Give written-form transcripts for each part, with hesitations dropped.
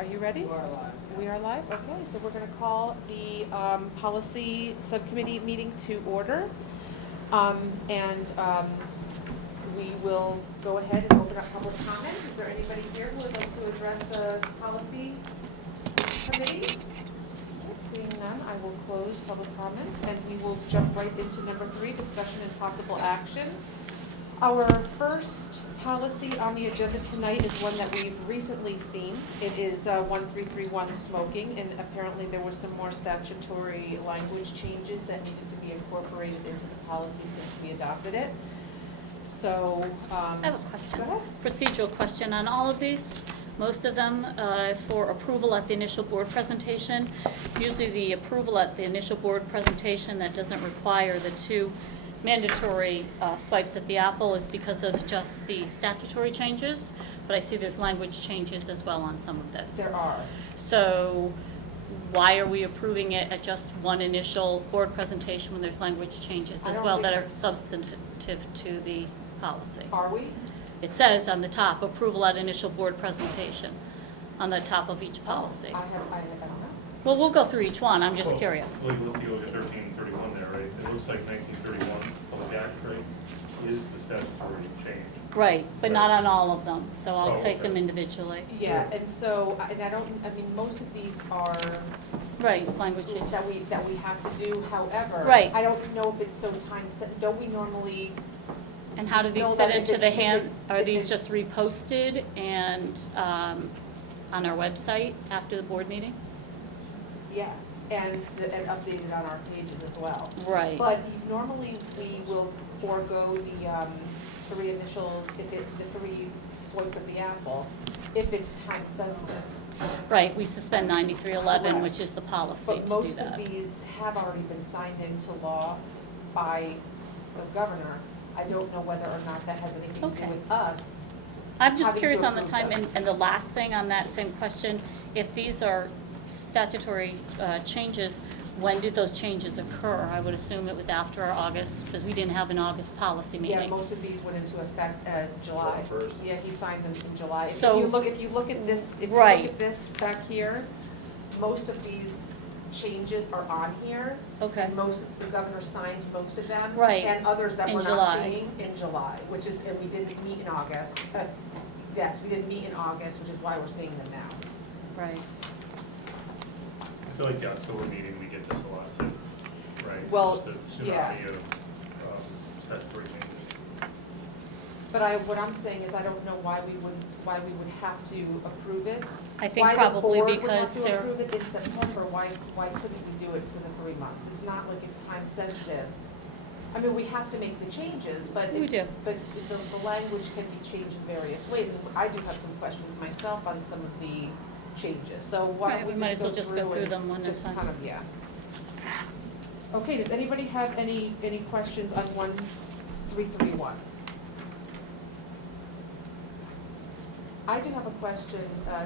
Are you ready? You are live. We are live? Okay, so we're going to call the policy subcommittee meeting to order. We will go ahead and open up public comment. Is there anybody here who would like to address the policy committee? Okay, seeing none, I will close public comment and we will jump right into number 3, discussion and possible action. Our first policy on the agenda tonight is one that we've recently seen. It is 1331 smoking, and apparently there were some more statutory language changes that needed to be incorporated into the policy since we adopted it. So, I have a question. Go ahead. Procedural question on all of these. Most of them for approval at the initial board presentation. Usually the approval at the initial board presentation that doesn't require the 2 mandatory swipes at the apple is because of just the statutory changes, but I see there's language changes as well on some of this. There are. So why are we approving it at just one initial board presentation when there's language changes I as don't well think- that are substantive to the policy? Are we? It says on the top, approval at initial board presentation on the top of each policy. I don't know. Well, we'll go through each one, I'm just curious. Well, let's go to 1331 there, right? It looks like 1931 Public Act, right, is the statutory change. Right, but not on all of them, so I'll Oh, take okay. them individually. Yeah, and so, most of these are Right, language changes. that we have to do, however. Right. I don't know if it's so don't we normally, And how do these know fit that if into the it's- if hand, it's- are if these it's- just reposted and on our website after the board meeting? yeah, and updated on our pages as well. Right. But normally, we will forego the 3 initials, if it's the 3 swipes of the apple, if it's time sensitive. Right, we suspend 9311, Correct. which is the policy But to do most that. of these have already been signed into law by the governor. I don't know whether or not that has anything to Okay. do with us. I'm just having to curious on the approve time, them. and the last thing on that same question, if these are statutory changes, when did those changes occur? I would assume it was after our August, because we didn't have an August policy Yeah, meeting. most of these went into effect July. July 1st. Yeah, he signed them in July. So- If you look at this, Right. back here, most of these changes are on here. Okay. And the governor signed most of them. Right. And others that In we're not July. seeing in July, and we didn't meet in August. Yes, we didn't meet in August, which is why we're seeing them now. Right. I feel like the October meeting, we get this a lot too, right? Well, Just the yeah. tsunami of statutory changes. But what I'm saying is I don't know why we would have to approve it. I think probably because Why the board would have to they're- approve it in September, why couldn't we do it for the 3 months? It's not like it's time sensitive. I mean, we have to make the changes, but. We do. But the language can be changed in various ways, and I do have some questions myself on some of the changes, so why Right, don't we we might as well just go through and them one at a just time. kind of, yeah. Okay, does anybody have any questions on 1331? I do have a question,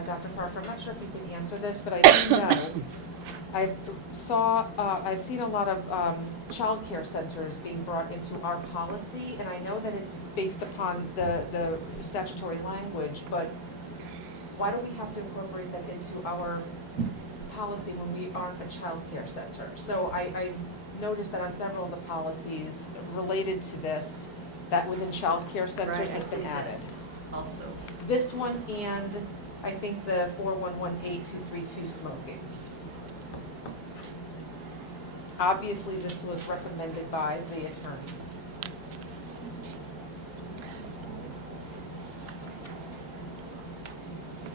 Dr. Parker. I'm not sure if you can answer this, but I do know. I've seen a lot of childcare centers being brought into our policy, and I know that it's based upon the statutory language, but why do we have to incorporate that into our policy when we aren't a childcare center? So I noticed that on several of the policies related to this, that within childcare centers Right, I has been see that. added. Also. This one and I think the 4118232 smoking. Obviously, this was recommended by the attorney.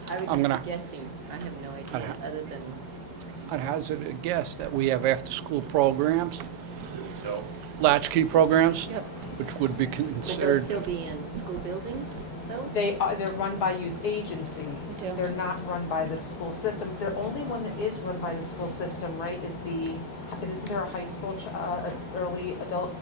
I I'm would gonna- just be guessing, I have no idea, other than, I'd hazard a guess that we have after-school programs, So, latchkey programs, Yep. which would be would those considered, still be in school buildings, though? They're run by youth agency. do. They're not run by the school system. The only one that is run by the school system, right, is there a high school, early adult,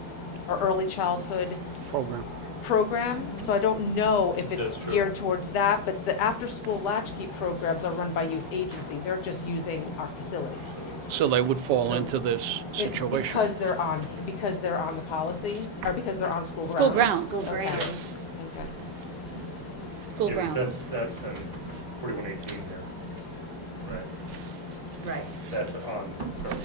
or early childhood program. program? So I don't know if it's That's true. geared towards that, but the after-school latchkey programs are run by youth agency. They're just using our facilities. So they would fall So- into this situation. Because they're on the policy, or because they're on school grounds? School grounds. School Okay. grounds. Okay. School yeah, 'cause grounds. that's then 4118 there. Right. that's on parameters.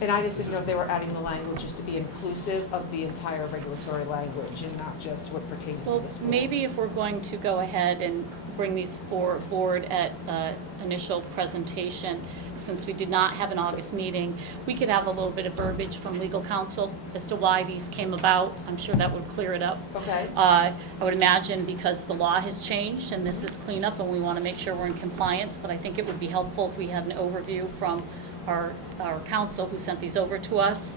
And I just didn't know if they were adding the language just to be inclusive of the entire regulatory language and not just what pertains to Well, the school. maybe if we're going to go ahead and bring these forward at initial presentation, since we did not have an August meeting, we could have a little bit of verbiage from legal counsel as to why these came about. I'm sure that would clear it up. Okay. I would imagine because the law has changed and this is cleanup and we want to make sure we're in compliance, but I think it would be helpful if we had an overview from our counsel who sent these over to us.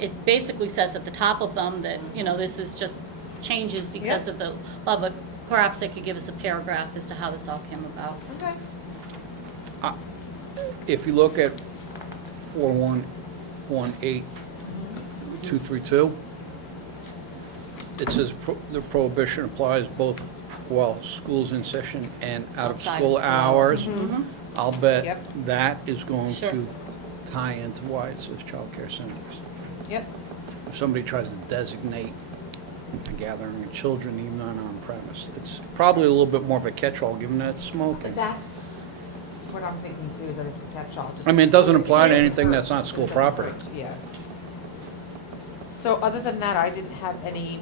It basically says at the top of them that, this is just changes because of the law, but perhaps they could give us a paragraph as to how this all came about. Okay. If you look at 4118232, it says the prohibition applies both while school's in session and out of Outside of school school hours. Mhm. I'll bet Yep. that is going Sure. to tie into why it says childcare centers. Yep. If somebody tries to designate a gathering of children, even on premise, it's probably a little bit more of a catch-all, given that it's smoking. That's what I'm thinking too, is that it's a catch-all. just I mean, it doesn't apply to Yes, anything that's hurt. not school It doesn't property. hurt, yeah. So other than that, I didn't have any,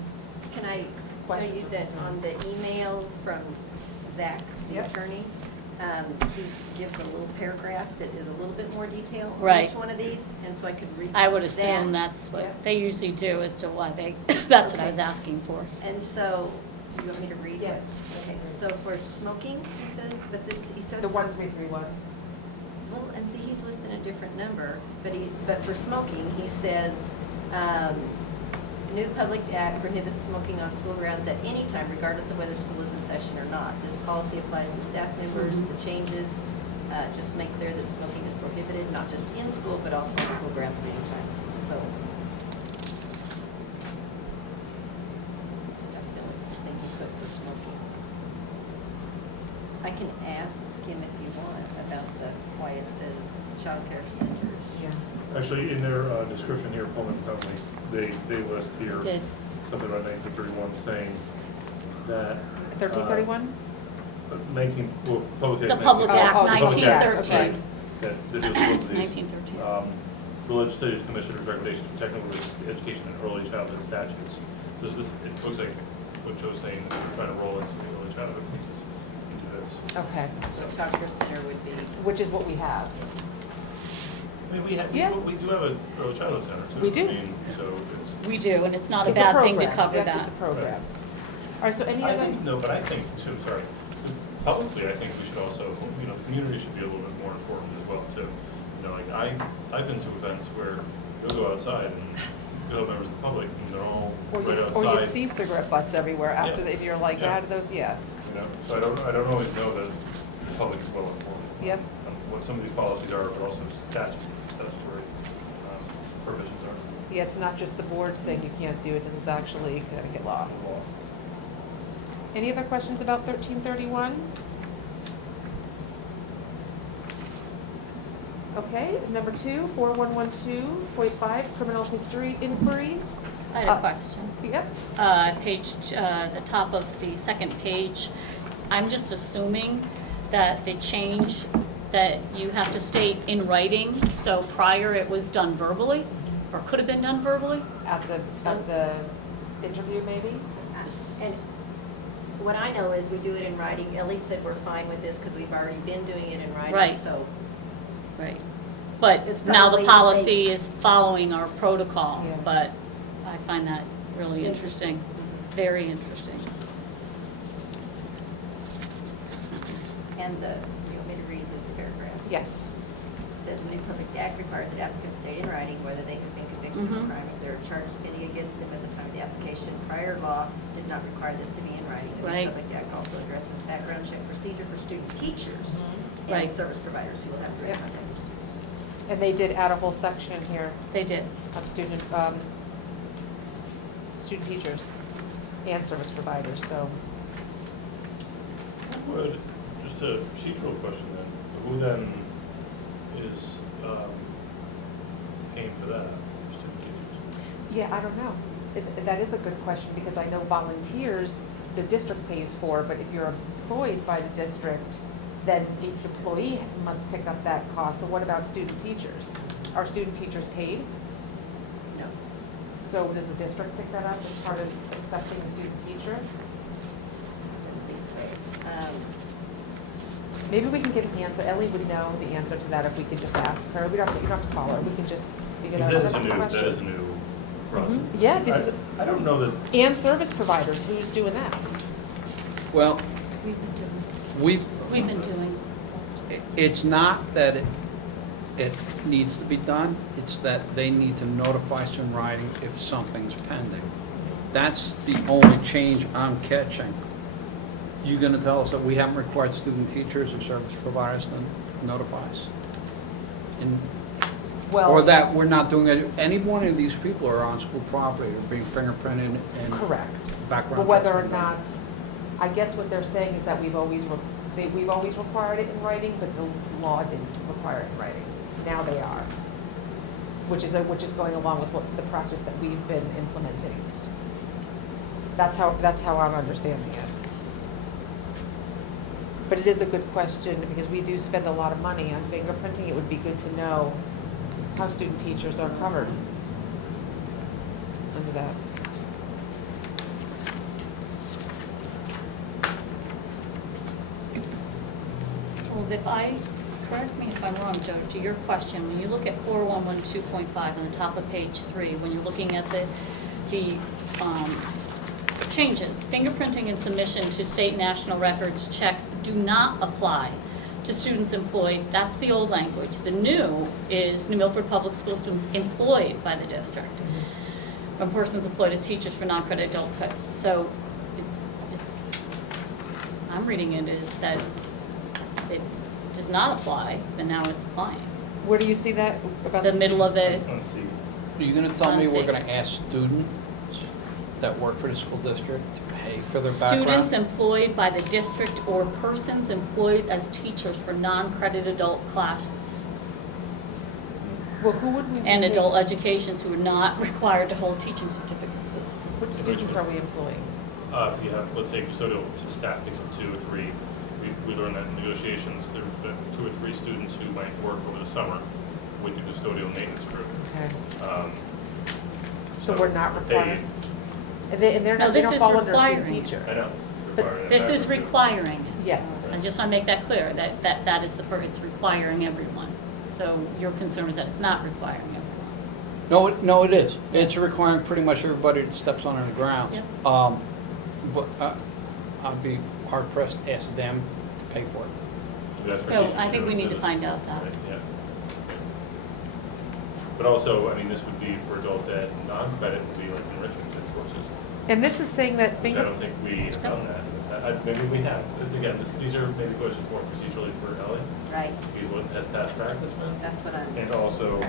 Can I tell you Questions or that on the email from Zach, the Yep. attorney, he gives a little paragraph that is a little bit more detail on Right. each one of these, and so I could read I would assume that. that's what Yep. they usually do as to why they, that's what I Okay. was asking for. And so, you want me to read? Yes. Okay, so for smoking, he says, but this, he says. the 1331. Well, and see, he's listing a different number, but for smoking, he says, new public act prohibits smoking on school grounds at any time, regardless of whether school is in session or not. This policy applies to staff members. The changes just make clear that smoking is prohibited, not just in school, but also on school grounds at any time. So that's the only thing he put for smoking. I can ask him if you want about why it says childcare centers. Yeah. Actually, in their description here, Pullman Company, they list here Did. something about 1931 saying that. 1331? 19, well, Public The Act. Public Act, Oh, the Public Act, 1913. okay. That deals with It's these. 1913. The Legislative Commissioner's recommendations for technical education and early childhood statutes. This, it looks like what Joe's saying, that we're trying to roll in some of the early childhood pieces into this. Okay. So childcare center would be, Which is what we have. I mean, Yeah. we do have an early childhood center too. We do. I mean, so it's. We do, and it's not a It's bad thing to program. cover Yep, that. It's a program. All right, so any I other? think, no, but I think, too, sorry, publicly, I think we should also, the community should be a little bit more informed as well, too. Like, I've been to events where you'll go outside and you'll have members of the public, and they're all Or right you, outside. or you see cigarette butts everywhere after, Yeah. and you're like, Yeah. how do those, yeah. So I don't always know that the public is well informed. Yep. On what some of these policies are, but also statutory provisions are. Yeah, it's not just the board saying you can't do it, this is actually Connecticut law. in the law. Any other questions about 1331? Okay, number 2, 4112.5, criminal history inquiries. I had a question. Yep, The top of the second page, I'm just assuming that the change that you have to state in writing, so prior it was done verbally, or could have been done verbally? at the interview maybe? and what I know is we do it in writing. Ellie said we're fine with this because we've already been doing it in writing. Right. So Right. But It's now the probably policy is following our protocol, Yeah. but I find that really interesting, very interesting. And you want me to read this paragraph? Yes. It says, a new public act requires that applicants state in writing whether they have been convicted of Mhm. a crime, if there are charges pending against them at the time of the application. Prior law did not require this to be in writing. The Right. new public act also addresses background check procedure for student teachers Right. and service providers who will have direct Yep. contact with students. And they did add a whole section here They did. on student teachers and service providers, so. Who would, just a procedural question then, who then is paying for that, student teachers? Yeah, I don't know. That is a good question, because I know volunteers, the district pays for, but if you're employed by the district, then each employee must pick up that cost. So what about student teachers? Are student teachers paid? No. So does the district pick that up as part of accepting a student teacher? I think so. Maybe we can get an answer. Ellie would know the answer to that if we could just ask her. We don't have to, you don't have to call her. We can just figure Because that out. that is a That's a new, good that is a question. new project. Yeah, this is, I don't know that, and service providers, who's doing that? Well, We've been doing. we've, We've been doing. it's not that it needs to be done, it's that they need to notify us in writing if something's pending. That's the only change I'm catching. You gonna tell us that we haven't required student teachers or service providers to notify us? And Well, or that we're not doing it, any one of these people are on school property, or being fingerprinted and correct. background. But whether or checks. not, I guess what they're saying is that we've always required it in writing, but the law didn't require it in writing. Now they are, which is going along with what the practice that we've been implementing. That's how I'm understanding it. But it is a good question, because we do spend a lot of money on fingerprinting. It would be good to know how student teachers are covered under that. Well, if I, correct me if I'm wrong, Joe, to your question, when you look at 4112.5 on the top of page 3, when you're looking at the changes, fingerprinting and submission to state national records checks do not apply to students employed. That's the old language. The new is New Milford Public School students employed by the district. When persons employed as teachers for non-credit adult posts. So it's, I'm reading it as that it does not apply, but now it's applying. Where do you see that about The middle of the, let's see. Are you gonna tell me we're Unsafe. gonna ask students that work for the school district to pay for their background? students employed by the district or persons employed as teachers for non-credit adult classes Well, who would we be and paying? adult educations who are not required to hold teaching certificates for this. Which students are we employing? If you have, let's say, custodial staff picks up 2 or 3, we learned that in negotiations, there's been 2 or 3 students who might work over the summer with the custodial maintenance group. Okay. So we're not they're required? paid. And they're No, not, they this don't is fall under student requiring. teacher? I know. But requiring This that is group. requiring. Yeah. I just want to make that clear, that is it's requiring everyone. So your concern is that it's not requiring everyone. No, it is. It's requiring pretty much everybody that steps on the grounds. Yep. But I'd be hard pressed to ask them to pay for it. That's No, what I think we teachers need do. to find out that. Right, yeah. But also, I mean, this would be for adult ed, non-credit would be like enrichment courses, And this is saying that which I finger, don't think we have done that. Maybe we have. Again, these are maybe questions more procedurally for Ellie, Right, because what has past practice been? that's what I'm. And also,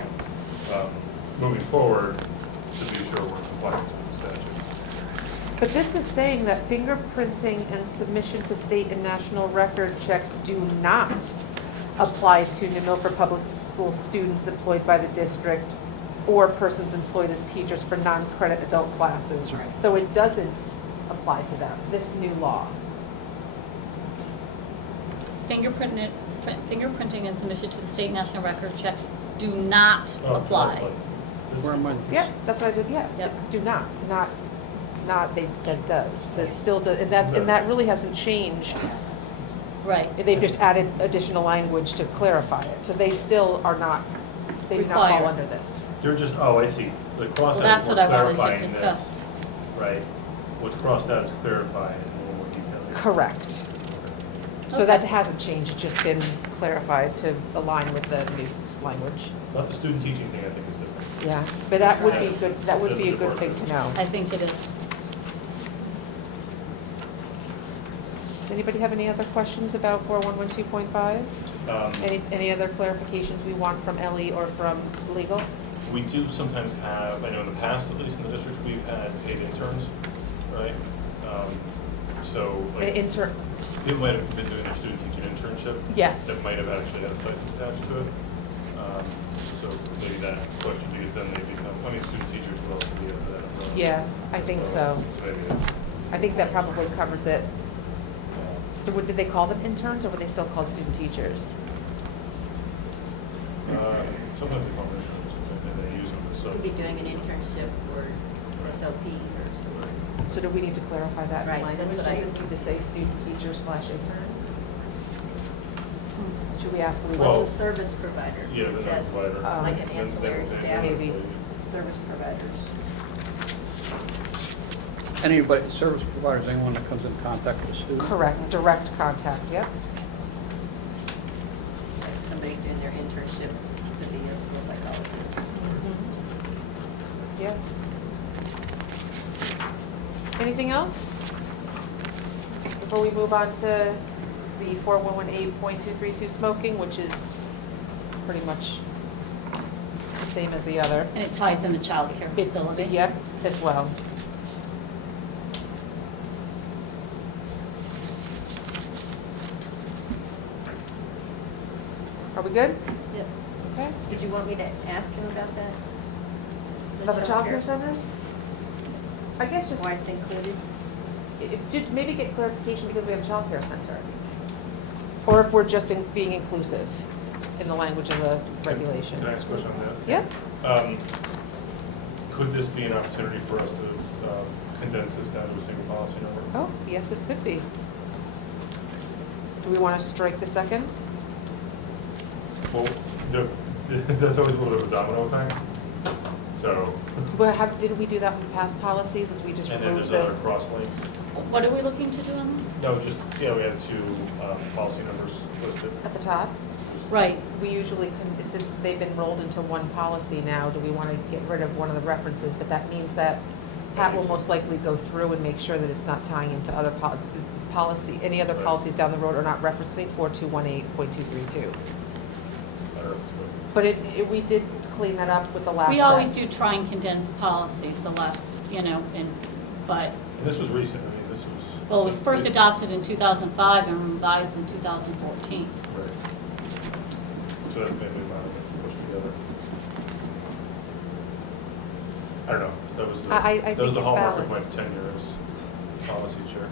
moving forward, to be sure we're compliant with the statute. but this is saying that fingerprinting and submission to state and national record checks do not apply to New Milford Public School students employed by the district or persons employed as teachers for non-credit adult classes. That's right. So it doesn't apply to them, this new law. Fingerprinting and submission to the state national record checks do not Oh, apply. like this- Where am I? Yeah, that's what I did, yeah. Yep. It's do not, that does. So it still does, and that really hasn't changed. Right. They've just added additional language to clarify it. So they still are not, they do not fall Required. under this. You're just, oh, I see. The cross Well, out that's is what I more wanted to clarifying this. discuss. Right. What's crossed out is clarifying in a little more detail. Correct. So Okay. that hasn't changed, it's just been clarified to align with the new language. Not the student teaching thing, I think is different. Yeah, but that would be Yeah. good, that would be a That's good the thing to know. I think it is. Does anybody have any other questions about 4112.5? Um, Any other clarifications we want from Ellie or from legal? We do sometimes have, I know in the past, at least in the districts, we've had paid interns, right? So, like, people might have been doing their student teaching internship. Yes. That might have actually had a stipend attached to it. So maybe that question, because then they become, I mean, student teachers would also be under that umbrella. Yeah, I think so. So maybe that's, I think that probably covers it. Did they call them interns, or were they still called student teachers? Sometimes they call them interns, and they use them as Could be doing an internship or SLP or something. So do we need to clarify that in Right, language? that's what Does I- it need to say student teachers / interns? Should we ask Lee? Well, What's a service provider? Yeah, Is they're that not provider. like an Then- ancillary then- staff? Maybe. Service providers. Anybody, service providers, anyone that comes in contact with a student? Correct, direct contact, yep. Like somebody's doing their internship to be a school psychologist. Yep. Anything else? Before we move on to the 4118.232 smoking, which is pretty much the same as the other. And it ties in the child care facility. Yep, as well. Are we good? Yep. Okay. Did you want me to ask him about that? About the childcare centers? I guess just, Why it's included? just maybe get clarification because we have a childcare center. Or if we're just being inclusive in the language of the regulations. Can I ask a question on that? Yeah. Could this be an opportunity for us to condense this down to a single policy number? Oh, yes, it could be. Do we want to strike the second? Well, that's always a little bit of a domino effect. So, Did we do that with past policies, as we just and then removed there's the? other cross links. What are we looking to do on this? No, just see how we had two policy numbers listed. At the top? Right. We usually, since they've been rolled into one policy now, do we want to get rid of one of the references? But that means that Pat will most likely go through and make sure that it's not tying into other policy, any other Right. policies down the road are not referencing 4218.232. I don't know if it's good. But we did clean that up with the last set. We always do try and condense policies, the less, but, And this was recent, I mean, this was. well, it was first adopted in 2005 and revised in 2014. Right. So that maybe might have been pushed together. I don't know, that was the, I that was think the it's hallmark of valid. my tenure as policy chair.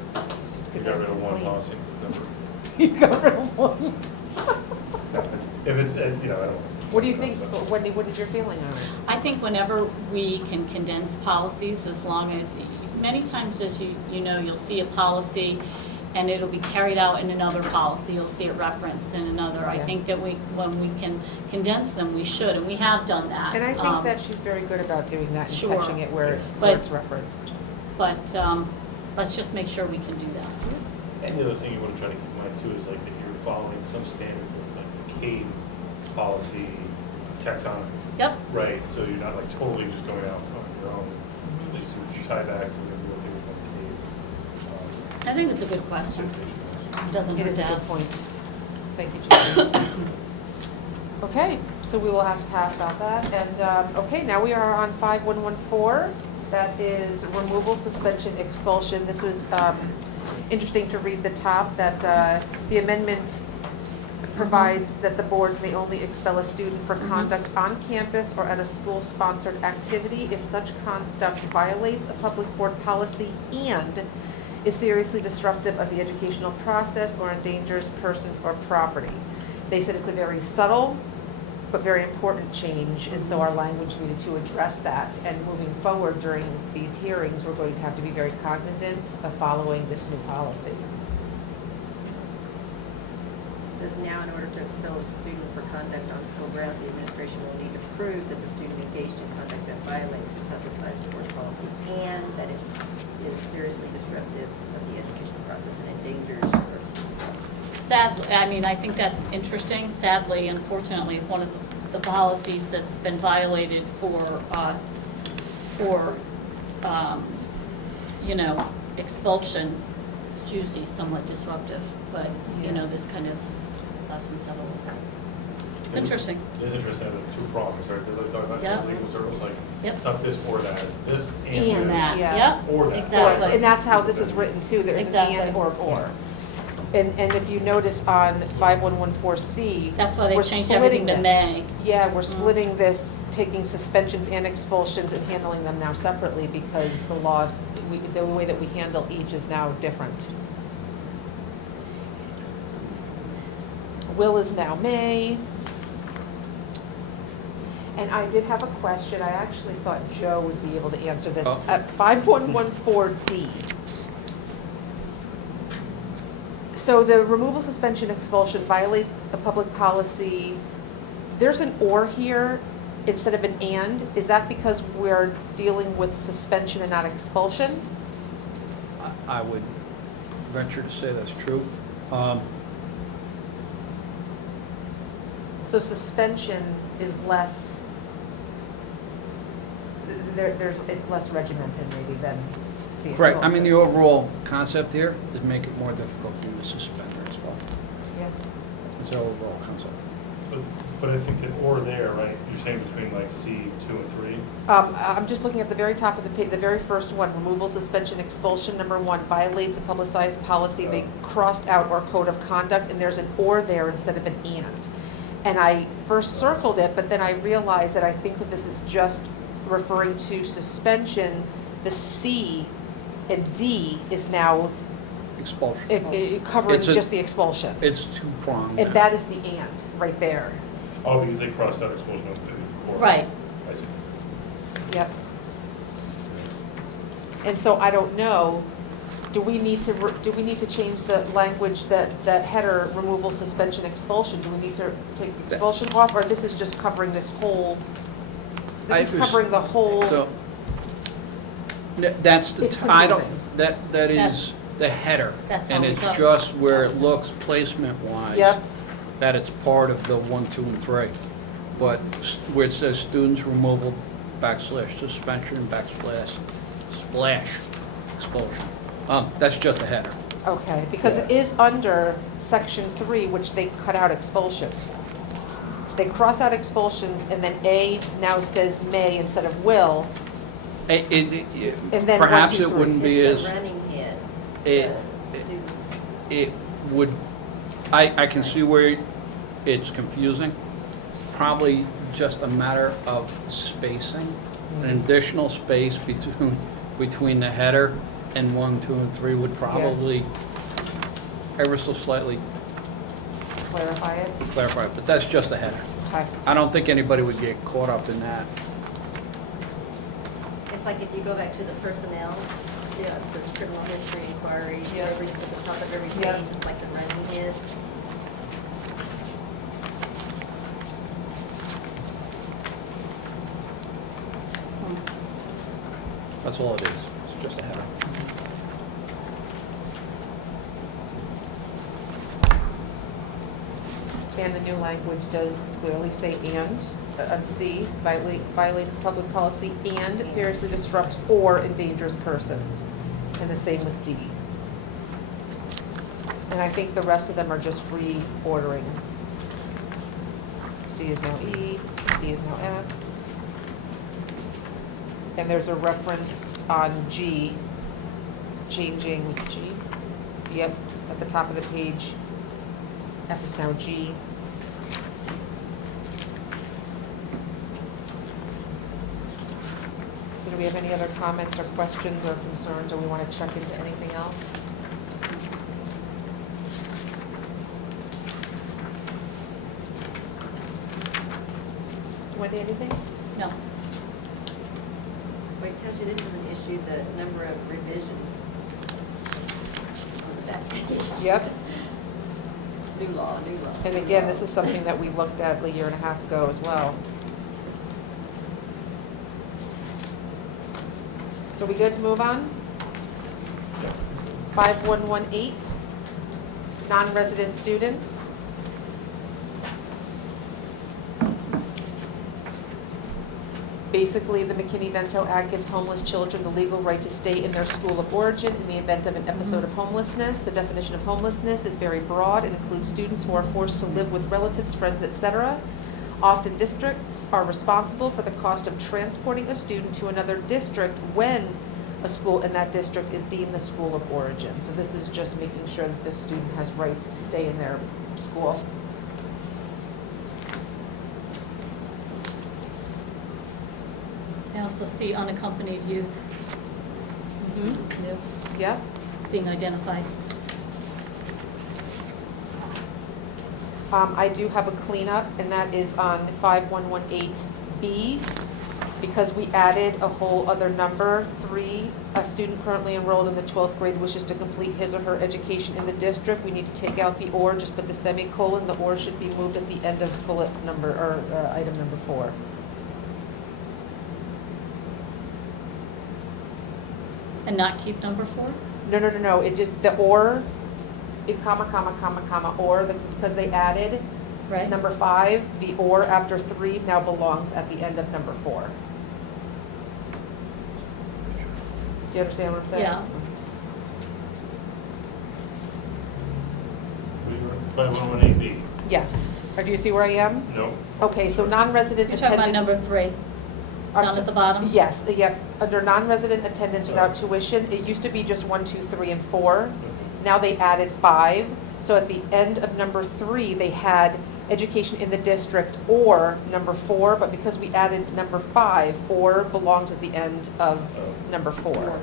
We Good got rid to of one clean. policy number. You got rid of one. If it's, I don't. What do you think, Wendy, what is your feeling on it? I think whenever we can condense policies, as long as, many times as you'll see a policy and it'll be carried out in another policy, you'll see it referenced in another. I Yeah. think that when we can condense them, we should, and we have done that. And I think that she's very good about doing that and Sure. catching it where it's But- referenced. But let's just make sure we can do that. And the other thing you want to try to keep in mind too is like that you're following some standard with like the CADE policy taxonomy, Yep, right? So you're not like totally just going out on your own. At least you tie back to maybe what they were trying I think it's a good to question. CADE. It doesn't It hurt is to a good ask. point. Thank you, Julie. Okay, so we will ask Pat about that. And, okay, now we are on 5114. That is removal, suspension, expulsion. This was interesting to read the top, that the amendment provides that the boards may only expel a student for conduct on campus or at a school-sponsored activity if such conduct violates a public board policy and is seriously disruptive of the educational process or endangers persons or property. They said it's a very subtle but very important change, and so our language needed to address that. And moving forward during these hearings, we're going to have to be very cognizant of following this new policy. It says now, in order to expel a student for conduct on school grounds, the administration will need to prove that the student engaged in conduct that violates the publicized board policy and that it is seriously disruptive of the educational process and endangers persons. Sadly, I think that's interesting. Sadly, unfortunately, if one of the policies that's been violated for expulsion is usually somewhat disruptive, but, this kind of lessens that a little bit. It's interesting. It's interesting that the two prongs, right? Because I talk about Yeah. legal circles, like, Yep. it's not this or that, it's this and And this. that, Yeah. yep, Or that. exactly. And that's how this is written too, there's an Exactly. and or. And if you notice on 5114C. That's why they we're changed splitting everything to this. may. Yeah, we're splitting this, taking suspensions and expulsions and handling them now separately because the law, the way that we handle each is now different. Will is now may. And I did have a question, I actually thought Joe would be able to answer this. Oh. At 5114D. So the removal, suspension, expulsion violate the public policy. There's an or here instead of an and. Is that because we're dealing with suspension and not expulsion? I would venture to say that's true. So suspension is less, it's less regimented maybe than the Correct, I mean, the expulsion. overall concept here is make it more difficult for you to suspend or expel. Yes. It's the overall concept. But I think that or there, right, you're saying between like C 2 and 3? I'm just looking at the very top of the page, the very first one, removal, suspension, expulsion, number 1, violates a publicized policy, they crossed out or code of conduct, and there's an or there instead of an and. And I first circled it, but then I realized that I think that this is just referring to suspension. The C and D is now Expulsion. covering It's a- just the expulsion. It's two-pronged. And that is the and, right there. Oh, because they crossed out expulsion of the core. Right. I see. Yep. And so I don't know, do we need to change the language that header, removal, suspension, expulsion? Do we need to take expulsion off, or this is just covering this whole, this is covering the whole? So, that's the It's title, confusing. that That's- is the header. That's how And we it's thought- just where it thought so. looks placement-wise. Yep. That it's part of the 1, 2, and 3. But where it says students removal, /suspension, splash, expulsion. That's just a header. Okay, because it is under section 3, which they cut out expulsions. They cross out expulsions, and then A now says may instead of will. And then 1, Perhaps 2, it 3. wouldn't be It's as, the running head, it- the students. it would, I can see where it's confusing. Probably just a matter of spacing, an additional space between the header and 1, 2, and 3 would probably ever so slightly Clarify it. clarify it, but that's just a header. Okay. I don't think anybody would get caught up in that. It's like if you go back to the personnel, see how it says criminal history inquiries, Yeah. at the top of every Yeah. page, it's like the running head. That's all it is. It's just a header. And the new language does clearly say and, on C, violates public policy and seriously disrupts or endangers persons. And the same with D. And I think the rest of them are just reordering. C is now E, D is now F. And there's a reference on G, changing, was it G? Yep, at the top of the page. F is now G. So do we have any other comments or questions or concerns, or we want to check into anything else? Wendy, anything? No. Wait, tells you this is an issue, the number of revisions on the back page. Yep. New law. And again, this is something that we looked at a year and a half ago as well. So we good to move on? 5118, non-resident students. Basically, the McKinney-Vento Act gives homeless children the legal right to stay in their school of origin in the event of an episode of homelessness. The definition of homelessness is very broad and includes students who are forced to live with relatives, friends, etc. Often districts are responsible for the cost of transporting a student to another district when a school in that district is deemed the school of origin. So this is just making sure that the student has rights to stay in their school. I also see unaccompanied youth Mm-hmm. who's new, Yep. being identified. I do have a cleanup, and that is on 5118B, because we added a whole other number, 3, a student currently enrolled in the 12th grade wishes to complete his or her education in the district. We need to take out the or, just put the semicolon. The or should be moved at the end of bullet number, or item number 4. And not keep number 4? No, it just, the or, it comma, or, because they added Right? number 5, the or after 3 now belongs at the end of number 4. Do you understand what I'm saying? Yeah. 5118B. Yes. Or do you see where I am? No. Okay, so non-resident You're attendance. talking about number 3, down at the bottom? Yes, yep. Under non-resident attendance without tuition, it used to be just 1, 2, 3, and 4. Now they added 5. So at the end of number 3, they had education in the district or number 4, but because we added number 5, or belongs at the end of number 4.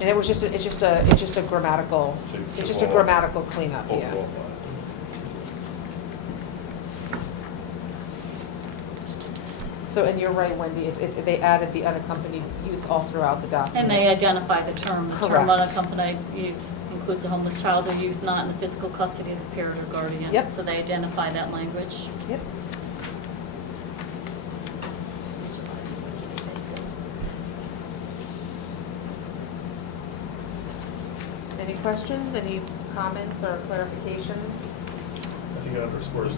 And it was just it's just a grammatical, it's just a grammatical cleanup, yeah. Overall. So, and you're right, Wendy, they added the unaccompanied youth all throughout the document. And they identify the term. The term Correct. unaccompanied youth includes a homeless child or youth not in the physical custody of a parent or guardian. Yep. So they identify that language. Yep. Any questions, any comments or clarifications? I think it underscores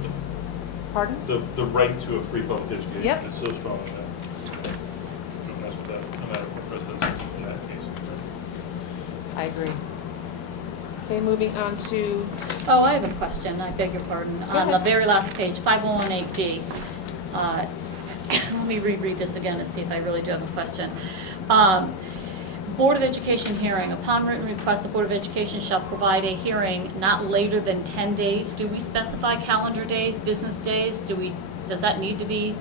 Pardon? the right to a free public education. Yep. It's so strong in that. Don't mess with that, no matter what president is in that case. I agree. Okay, moving on to, Oh, I have a question, I beg your pardon. Go On the ahead. very last page, 5118D. Let me reread this again to see if I really do have a question. Board of Education hearing. Upon written request, the Board of Education shall provide a hearing not later than 10 days. Do we specify calendar days, business days? Does that need to be?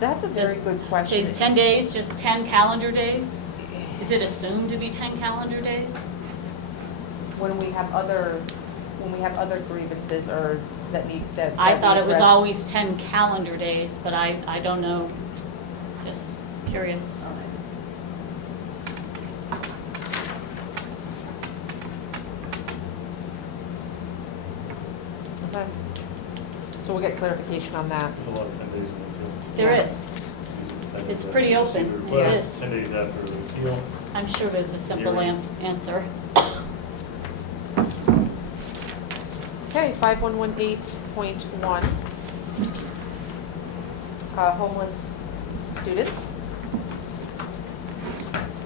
that's a very Just- good question. Is 10 days, just 10 calendar days? Is it assumed to be 10 calendar days? When we have other grievances or that need, that. I that thought we it was address. always 10 calendar days, but I don't know. Just curious. Oh, that's- Okay. So we'll get clarification on that. There's a lot of 10 days in there too. There Yeah. is. Usually It's pretty open. It Request, is. 10 days after the appeal. I'm sure there's a simple Hearing. answer. Okay, 5118.1. Homeless students.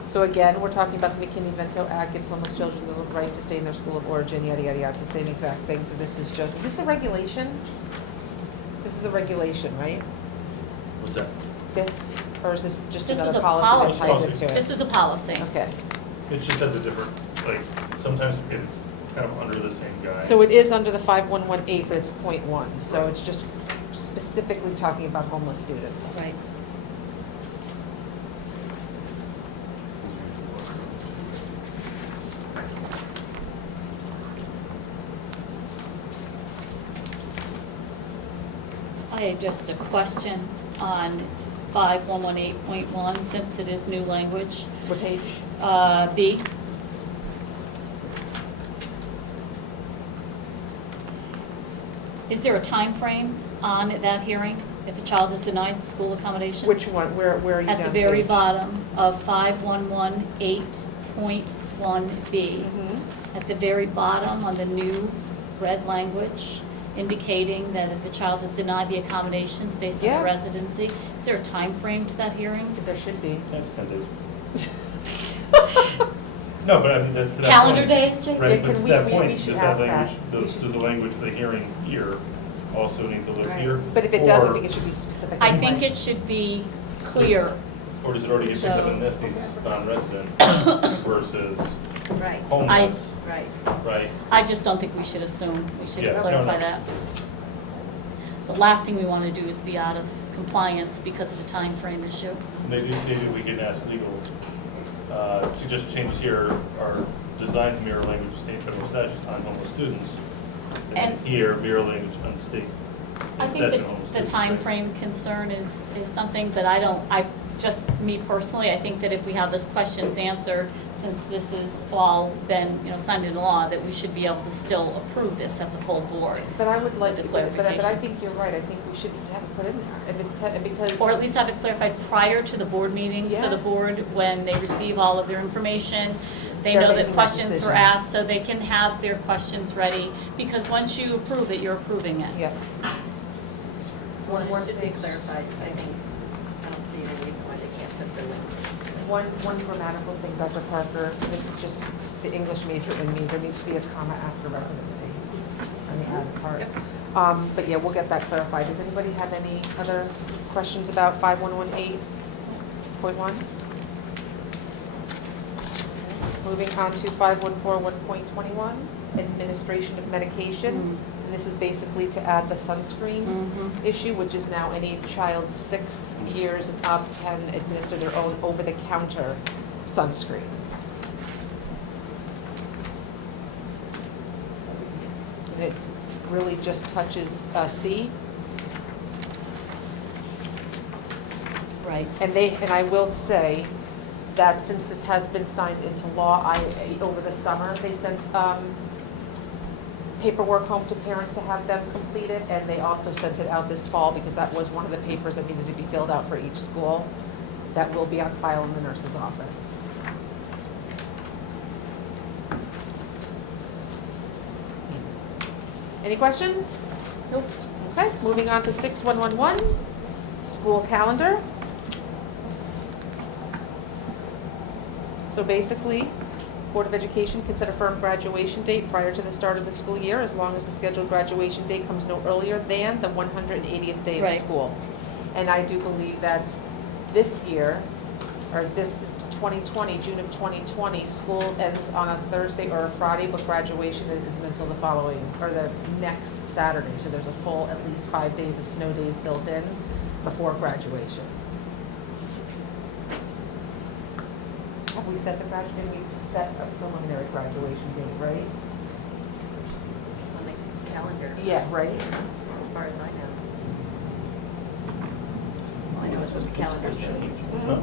So again, we're talking about the McKinney-Vento Act gives homeless children the right to stay in their school of origin, yada, yada, yada. It's the same exact thing. So this is this the regulation? This is the regulation, right? What's that? This, or is this just This is another a policy that ties policy. into it? This is a policy. Okay. It just has a different, like, sometimes it's kind of under the same guy. So it is under the 5118, but it's .1, so Right. it's just specifically talking about homeless students. Right. I had just a question on 5118.1, since it is new language. What page? B. Is there a time frame on that hearing if a child is denied school accommodations? Which one? Where are you At the down very page? bottom of 5118.1B. Mhm. At the very bottom on the new red language, indicating that if a child is denied the accommodations based on Yeah. their residency, is there a time frame to that hearing? There should be. That's 10 days. No, but I mean, to that Calendar point- days, Jason? Right, Yeah, but can to we- that we point, should does that ask that. language, We does should- the language for the hearing here also need to live Right. here? But if it does, I Or- think it should be specific I anyway. think it should be clear. Or does it already get picked up So- in this because it's non-resident versus Right, homeless, right. right? I just don't think we should assume. We should Yeah, no, clarify no. that. The last thing we want to do is be out of compliance because of a time frame issue. Maybe we can ask legal, suggested changes here are designed to mirror language of state and federal statutes on homeless students. And- here, mirror language on state. I think That's an almost that the state time thing. frame concern is something that just me personally, I think that if we have those questions answered, since this has all been, signed into law, that we should be able to still approve this at the full board. But I would like, The but I clarifications. think you're right, I think we should have it put in there, if it's, because. Or at least have it clarified prior to the board meeting, so the Yeah. board, when they receive all of their information, they They're know that making that questions were decision. asked, so they can have their questions ready, because once you approve it, you're approving it. Yeah. Well, One more it should be thing. clarified, I think, I don't see any reason why they can't put the. One grammatical thing, Dr. Parker, this is just the English major in me, there needs to be a comma after residency on the added part. Yep. But yeah, we'll get that clarified. Does anybody have any other questions about 5118.1? Moving on to 5141.21, administration of medication. And this is basically to add the sunscreen Mhm. issue, which is now any child 6 years and up can administer their own over-the-counter sunscreen. And it really just touches C. Right. And I will say that since this has been signed into law, over the summer, they sent paperwork home to parents to have them completed, and they also sent it out this fall because that was one of the papers that needed to be filled out for each school. That will be on file in the nurse's office. Any questions? Nope. Okay, moving on to 6111, school calendar. So basically, Board of Education can set a firm graduation date prior to the start of the school year, as long as the scheduled graduation date comes no earlier than the 180th day of Right. school. And I do believe that this year, or this 2020, June of 2020, school ends on a Thursday or a Friday, but graduation isn't until the following, or the next Saturday. So there's a full, at least 5 days of snow days built in before graduation. Have we set we've set a preliminary graduation date, right? On the calendar. Yeah, right? As far as I know. Well, I know it's what the calendar This is a says. change, no?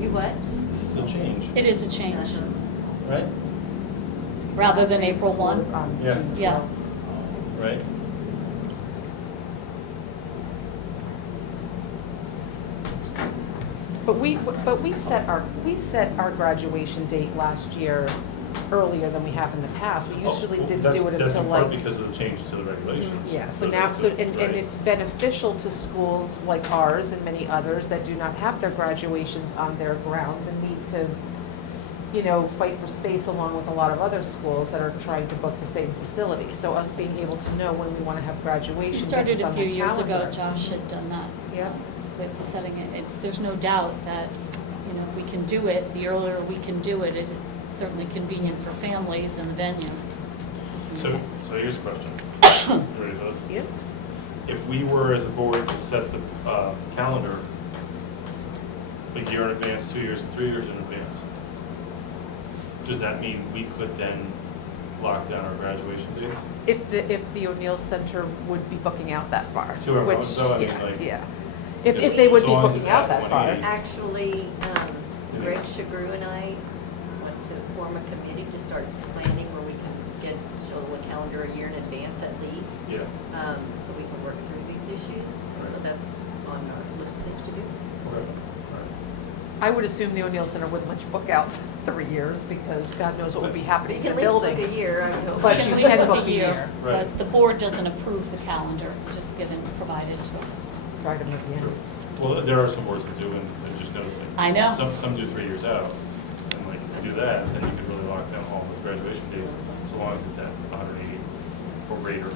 You what? This is a change, It is a change, right? rather than April School 1. is on Yeah. June Yeah. 12th. Right? But we set our graduation date last year earlier than we have in the past. We usually Oh, didn't that's- do it That's until in part like. because of the change to the regulations. Yeah, so now, and Right. it's beneficial to schools like ours and many others that do not have their graduations on their grounds and need to, fight for space along with a lot of other schools that are trying to book the same facility. So us being able to know when we want to have We graduation started gets us a on few the years ago, calendar. Josh had done that Yeah, with setting it. There's no doubt that, we can do it, the earlier we can do it, it's certainly convenient for families and the venue. So here's a question. You ready for this? yep. If we were as a board to set the calendar a year in advance, 2 years, and 3 years in advance, does that mean we could then lock down our graduation dates? If the O'Neill Center would be booking out that far. To our which, own, so I mean, yeah, like, yeah. If they would so be long as booking it's out at that far. 180. Actually, Greg Shagru and I want to form a committee to start planning where we can schedule a calendar a year in advance at least. Yeah. So we can work through these issues. So Right. that's on our list of things to do. Okay. All right. I would assume the O'Neill Center wouldn't let you book out 3 years because God knows what would be happening You in can the at least book building. a year, I would hope. But We you at least can book book a year. Right. But the board doesn't approve the calendar, it's just provided to us. Try to make the True. end. Well, there are some boards that do, and just note that. I know. Some do 3 years out, and like, if you do that, then you could really lock down all the graduation dates, so long as it's at 180 or greater.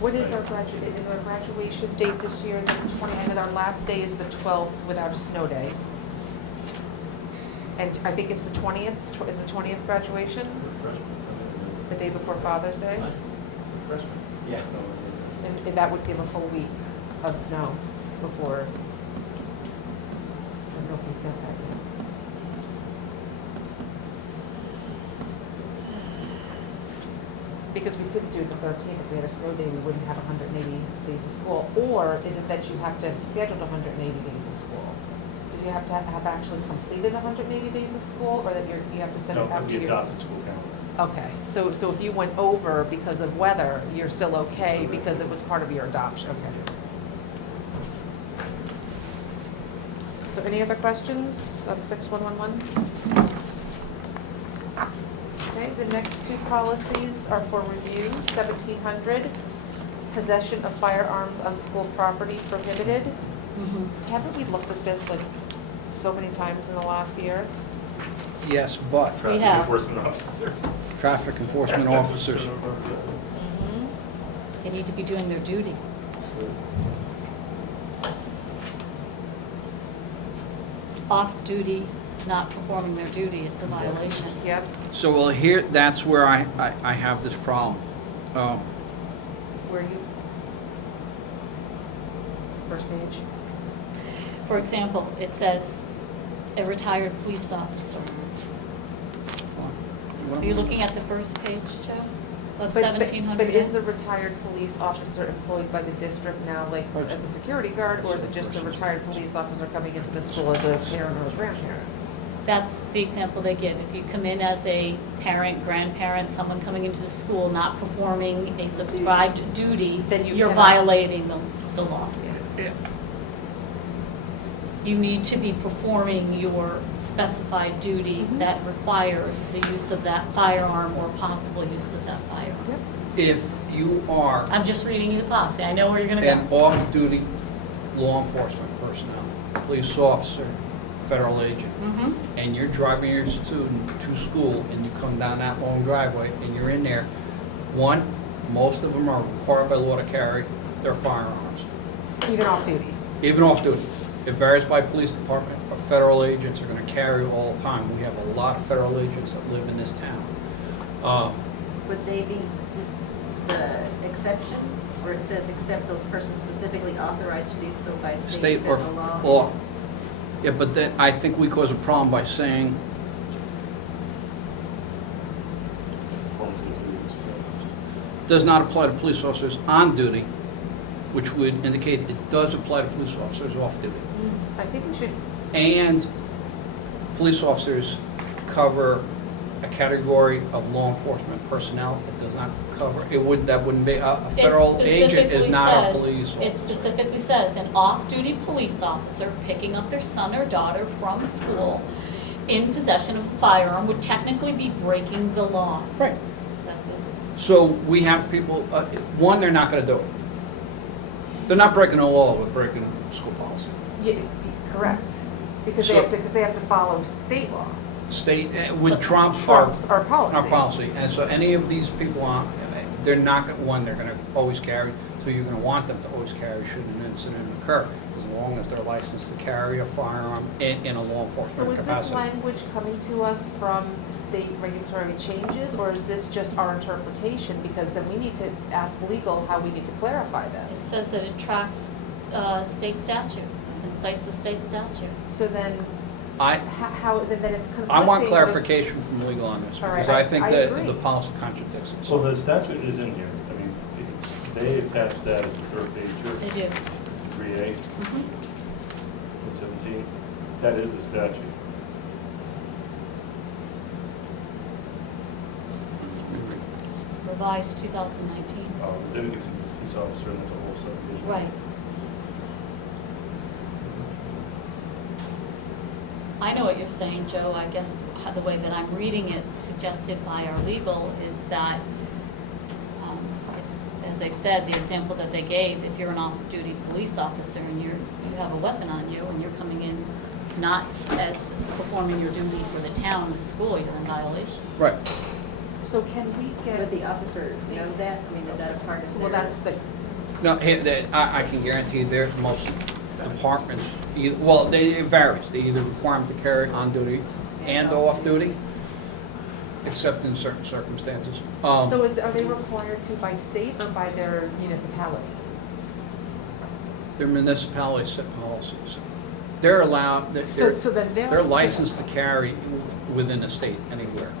What is our graduation date this year? The 20th, our last day is the 12th without a snow day. And I think it's the 20th, is the 20th graduation, For freshmen. the day before Father's Day? For freshmen. Yeah. And that would give a full week of snow before, I don't know if we said that yet. Because we couldn't do the 13th, if we had a snow day, we wouldn't have 180 days of school. Or is it that you have to have scheduled 180 days of school? Do you have to have actually completed 180 days of school, or that you have to send it No, after the you? adopted school calendar. Okay, so if you went over because of weather, you're still okay because it was part of your adoption, okay. So any other questions on 6111? Okay, the next two policies are for review. 1700, possession of firearms on school property prohibited. Haven't we looked at this like so many times in the last year? Yes, but Traffic have. enforcement officers. traffic enforcement officers, Mhm. They need to be doing their duty. Off-duty, not performing their duty, it's a violation. Yep, so well, here, that's where I have this problem. where you? First page. For example, it says a retired police officer. Are you looking at the first page, Joe, of But- 1700? But is the retired police officer employed by the district now, like, as a security guard, or is it just a retired police officer coming into the school as a parent or a grandparent? That's the example they give. If you come in as a parent, grandparent, someone coming into the school not performing a subscribed duty, Then you you're cannot- violating the law. Yeah. You need to be performing your specified duty Mhm. that requires the use of that firearm or possible use of that firearm. Yep. If you are I'm just reading you the policy. I know where you're gonna an go. off-duty law enforcement personnel, police officer, federal agent, Mhm. and you're driving your student to school and you come down that long driveway and you're in there, one, most of them are required by law to carry their firearms, Even off duty? even off duty. It varies by police department, but federal agents are gonna carry all the time. We have a lot of federal agents that live in this town. Would they be just the exception, where it says except those persons specifically authorized to do so by state State or or federal law? law. Yeah, but then I think we cause a problem by saying, Performance of the duties. does not apply to police officers on duty, which would indicate it does apply to police officers off duty. I think we should, And police officers cover a category of law enforcement personnel. It does not cover, that wouldn't be, a It federal agent is specifically not a says- police officer. It specifically says, an off-duty police officer picking up their son or daughter from school in possession of a firearm would technically be breaking the law. Right. That's what. So we have people, one, they're not gonna do it. They're not breaking the law, but breaking school policy. yeah, correct. Because they have to follow state law. State, would trump our Trumps our policy. our policy. And so any of these people, they're not, one, they're gonna always carry, so you're gonna want them to always carry should an incident occur, as long as they're licensed to carry a firearm in a law So enforcement is this capacity. language coming to us from state regulatory changes, or is this just our interpretation? Because then we need to ask legal how we need to clarify It this. says that it tracks state statute and cites the state statute. So then, then it's conflicting I want with- clarification from legal on this, All right, because I think I that agree. the policy contradicts So itself. the statute is in here. I mean, they attach that as the third page They here, do. 3A, 17. That is the statute. Revised 2019. Then it gets into police officer and it's a whole subdivision. Right. I know what you're saying, Joe. I guess the way that I'm reading it, suggested by our legal, is that, as I said, the example that they gave, if you're an off-duty police officer and you have a weapon on you and you're coming in not as performing your duty for the town, the school, you're in violation. Right. So can we Would get, the officer know that? I mean, is that a part of their? well, that's the, No, I can guarantee there, most departments, well, it varies. They either require them to carry on duty and off duty, except in certain circumstances. so are they required to by state or by their municipality? Their municipalities set policies. They're allowed, So then they're licensed to carry within a state anywhere.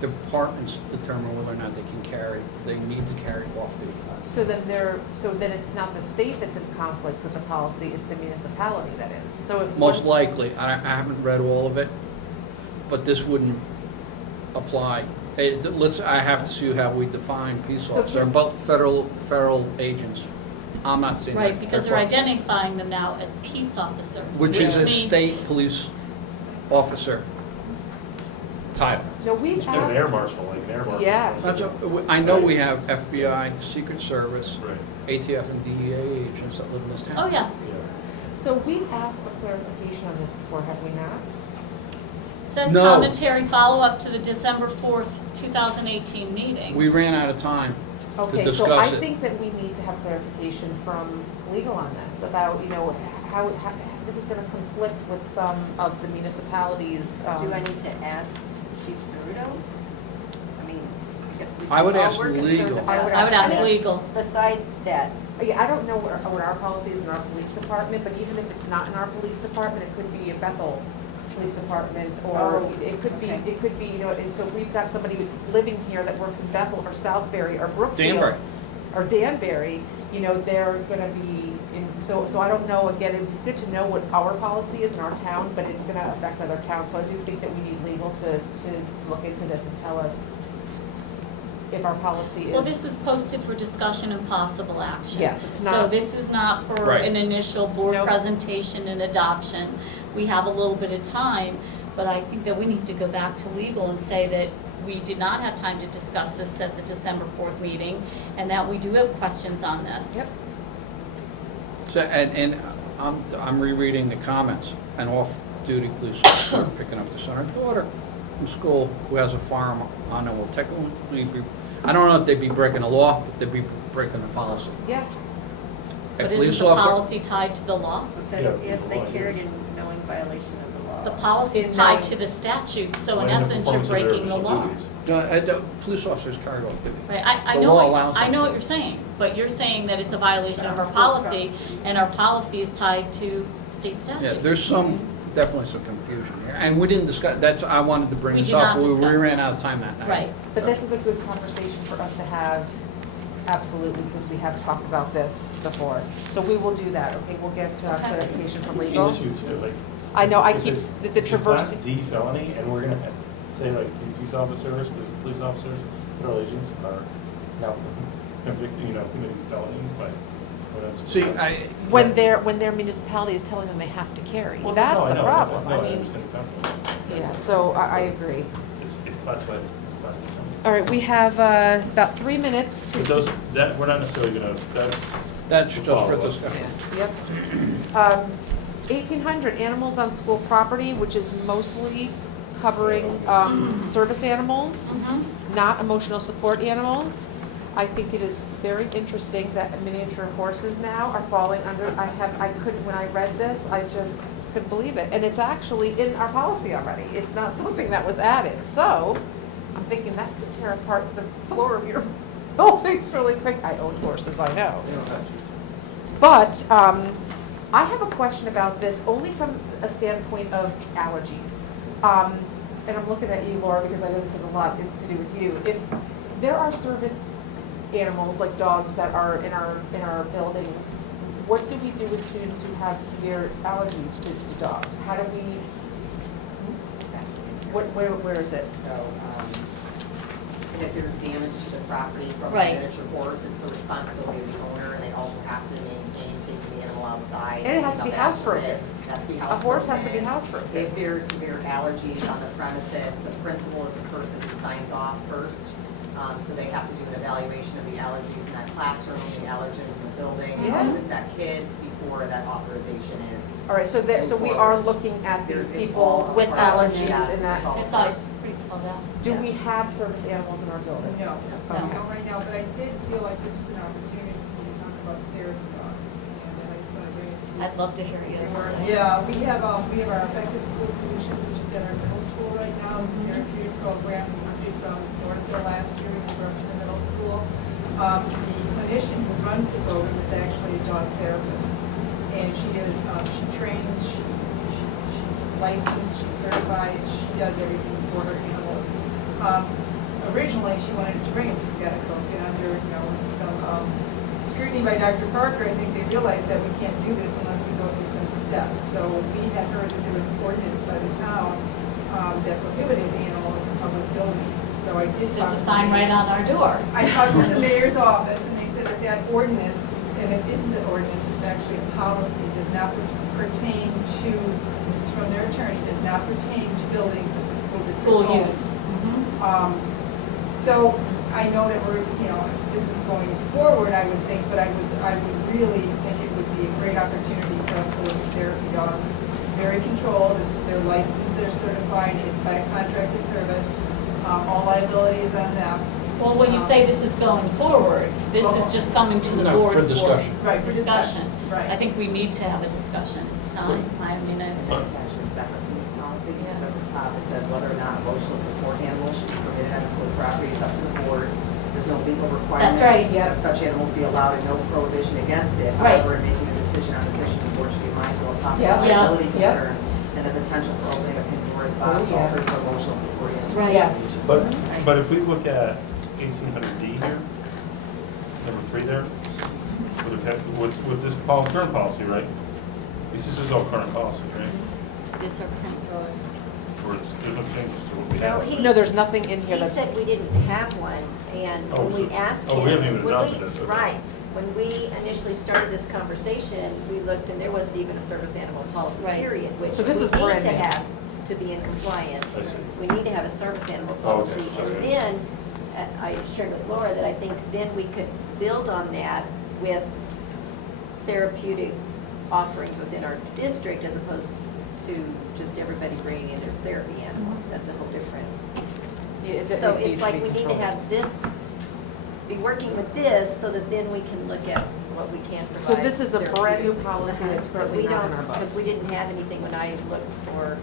departments determine whether or not they need to carry off-duty. So then it's not the state that's in conflict with the policy, it's the municipality that is. So if Most one- likely, I haven't read all of it, but this wouldn't apply. I have to see how we define peace So officer, here's- both federal agents. I'm not seeing that. Right, because they're identifying them now as peace officers. Which is a means- state police officer title. No, we've An air asked, marshal, like an air marshal. Yeah. I know we have FBI, Secret Service, Right, ATF and DEA agents that live in this town. Oh, yeah. yeah. so we've asked for clarification on this before, have we not? It says No. commentary follow-up to the December 4th, 2018 meeting. We ran out of time to Okay, so I discuss it. think that we need to have clarification from legal on this about, how this is gonna conflict with some of the municipalities. Do I need to ask Chief Ceruto? I mean, I guess we. I would all ask we're concerned legal. about- I would ask Yeah. legal. Besides that, Yeah, I don't know what our policy is in our police department, but even if it's not in our police department, it could be a Bethel Police Department, or Oh, it could be, okay. and so if we've got somebody living here that works in Bethel or Southbury or Brookfield. Danbury. Or Danbury, they're gonna be so I don't know, again, it'd be good to know what our policy is in our town, but it's gonna affect other towns, so I do think that we need legal to look into this and tell us if our policy is. Well, this is posted for discussion and possible action. Yes, it's So not- this is not for Right. an initial board Nope. presentation and adoption. We have a little bit of time, but I think that we need to go back to legal and say that we did not have time to discuss this at the December 4th meeting, and that we do have questions on this. Yep. So, and I'm rereading the comments. An off-duty police officer picking up the son or daughter from school who has a firearm on them will technically be, I don't know if they'd be breaking the law, but they'd be breaking the policy. Yeah, A But police isn't the officer- policy tied to the law? it says Yeah, if they well, carried in knowing violation of the law. The policy is In tied knowing- to the statute, so in When the essence, you're performance of their breaking the official law. duties. The police officers carry off duty. Right, I The know, law allows I them know to. what you're saying, but you're saying that it's a violation of our School policy, and our policy is tied to state statute. Yeah, there's definitely some confusion here. And we didn't discuss, I wanted to bring We this did up. not We discuss ran this. out of time that night. Right. but this is a good conversation for us to have, absolutely, because we have talked about this before. So we will do that, okay, we'll get Okay. clarification from It's legal. an issue too, like. I know, I if keep, it's- the it's a Class traverse, D felony, and we're gonna say like these police officers, police officers, federal agents are now convicted, committing felonies by. See, when their municipality is telling them they have to carry, Well, no, that's no, I the know, problem, no, I I mean, understand the conflict. yeah, so I agree. It's classified as Class D felony. All right, we have about 3 minutes to. But those, we're not necessarily that's. that's just for Follow-up. discussion. Yep. 1,800 animals on school property, which is mostly covering service animals, Mhm. not emotional support animals. I think it is very interesting that miniature horses now are falling under, when I read this, I just couldn't believe it. And it's actually in our policy already. It's not something that was added. So I'm thinking that could tear apart the floor of your buildings really quick. I own horses, I know. But I have a question about this only from a standpoint of allergies. And I'm looking at you, Laura, because I know this has a lot to do with you. If there are service animals like dogs that are in our buildings, what do we do with students who have severe allergies to dogs? How do we? Where is it? So, and if there's damage to the property from a Right. miniature horse, it's the responsibility of the owner, and they also have to maintain taking the animal outside. And it has to be clean up after housebroken. it. It has to be A horse has to be housebroken. housebroken. If there's severe allergies on the premises, the principal is the person who signs off first. So they have to do an evaluation of the allergies in that classroom, the allergens in the building, Yeah. how it affect kids before that authorization is. All right, so we are looking at these It's people all with part of it. allergies Yes, and that. it's all It's part all, of it. it's pretty spelled out. Do we Yes. have service animals in our buildings? No, Okay. not right now, but I did feel like this was an opportunity for you to talk about therapy dogs, and I just want to bring it to you. I'd love to hear you. say. Yeah, we have our Effective School Solutions, which is at our middle school right now. It's a therapeutic program we funded from Northville last year, we brought to the middle school. The clinician who runs the program is actually a dog therapist, and she trains, she licenses, she certifies, she does everything for her animals. originally, she wanted to bring it to Scanticook, and under, some scrutiny by Dr. Parker, I think they realized that we can't do this unless we go through some steps. So we had heard that there was an ordinance by the town that prohibited animals in public buildings. So I did talk There's a to sign the right mayor. on our door. I talked with the mayor's office, and they said that that ordinance, and it isn't an ordinance, it's actually a policy, does not pertain to, this is from their attorney, does not pertain to buildings that the school district School owns. use. Mhm. So I know that we're, this is going forward, I would think, but I would really think it would be a great opportunity for us to look at therapy dogs. Very controlled, they're licensed, they're certified, it's by a contracted service. All liability is on them. Well, when you say this is going forward, this is just coming to the No, board for for discussion. Right, for discussion. Right. I think we need to have a discussion. It's time. I mean, It's actually separate from this policy, because at the top it says whether or not emotional support animals should be permitted on school property is up to the board. There's no legal requirement. That's right. That such animals be allowed and no prohibition against it. Right. However, in making a decision on this issue, the board should be mindful of possible Yeah. Yeah. liability Yeah. concerns and the potential for opening up Pandora's box Oh, for all yeah. sorts of emotional support animals. Right. Yes. But if we look at 1800D here, number 3 there, with this current policy, right? This is all current policy, right? these are current policy. Or there's no changes to what we No, have. he- No, there's nothing in here He that's, said we didn't have one, and Oh, when we so- asked oh, him. we haven't even when adopted we- this, okay. Right, when we initially started this conversation, we looked and there wasn't even a service animal policy Right. period, which So we this is need brand to new. have to be in compliance. I see. We need to have a service animal Oh, okay, policy, sorry. and then, I shared with Laura that I think then we could build on that with therapeutic offerings within our district as opposed to just everybody bringing in their therapy animal. Mhm. That's a whole different. it So needs it's to like be we need to controlled. have this, be working with this so that then we can look at what we can So provide. this is a brand new therapeutic. policy that's But currently we not in don't, our books. because we didn't have anything when I looked for,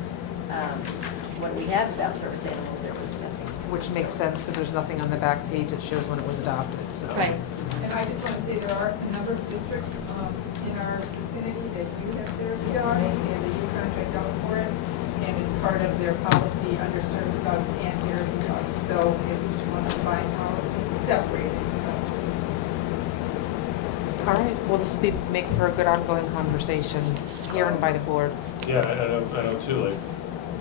what we have about service animals, there was nothing. Which makes sense, because there's nothing on the back page that shows when it was adopted, so. Right. And I just want to say there are a number of districts in our vicinity that do have therapy dogs, and they do contract out for it, and it's part of their policy under service dogs and therapy dogs. So it's one combined policy, separated. All right, well, this will make for a good ongoing conversation here and by the board. Yeah, I know too, like,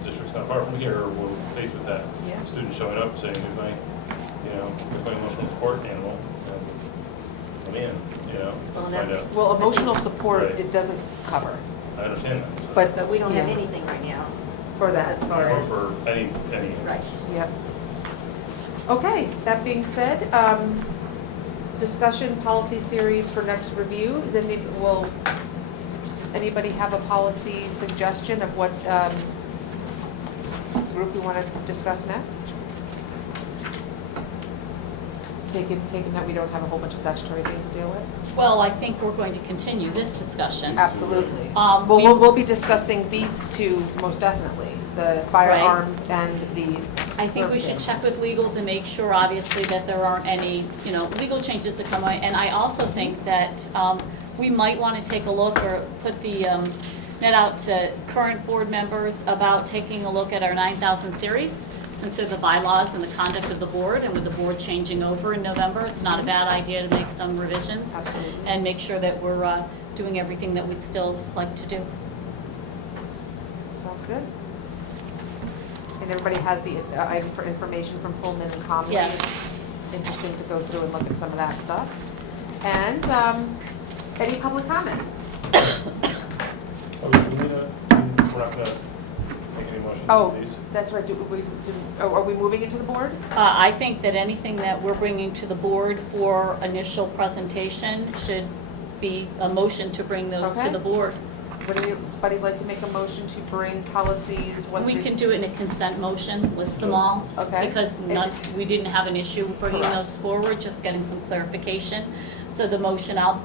district's not far from here, we're faced with that. Yeah. Student showing up saying, here's my emotional support animal, and I'm in, Well, find that's- out. Well, emotional support, Right. it doesn't cover, I understand that. so- but. But we don't have yeah, anything right now. For that. As far Or as, for any. right. Yep. Okay, that being said, discussion policy series for next review. Does anybody have a policy suggestion of what group we want to discuss next? Taking that we don't have a whole bunch of statutory things to deal with? Well, I think we're going to continue this discussion. Absolutely. Um, Well, we- we'll be discussing these two most definitely, the firearms and the. I think we should check with legal to make sure, obviously, that there aren't any, legal changes that come out. And I also think that we might want to take a look or put the net out to current board members about taking a look at our 9,000 series, since they're the bylaws and the conduct of the board, and with the board changing over in November, it's not a bad idea to make some revisions Absolutely. and make sure that we're doing everything that we'd still like to do. Sounds good. And everybody has the item for information from Pullman and Comley. Yes. It's interesting to go through and look at some of that stuff. And any public comment? We're not gonna make any motions Oh, on these. that's right. Are we moving it to the board? I think that anything that we're bringing to the board for initial presentation should be a motion to bring those to Okay. the board. Would anybody like to make a motion to bring policies? We can do it in a consent motion, list them all. Okay. Because we didn't have an issue bringing those forward, just getting some clarification. So the motion, I'll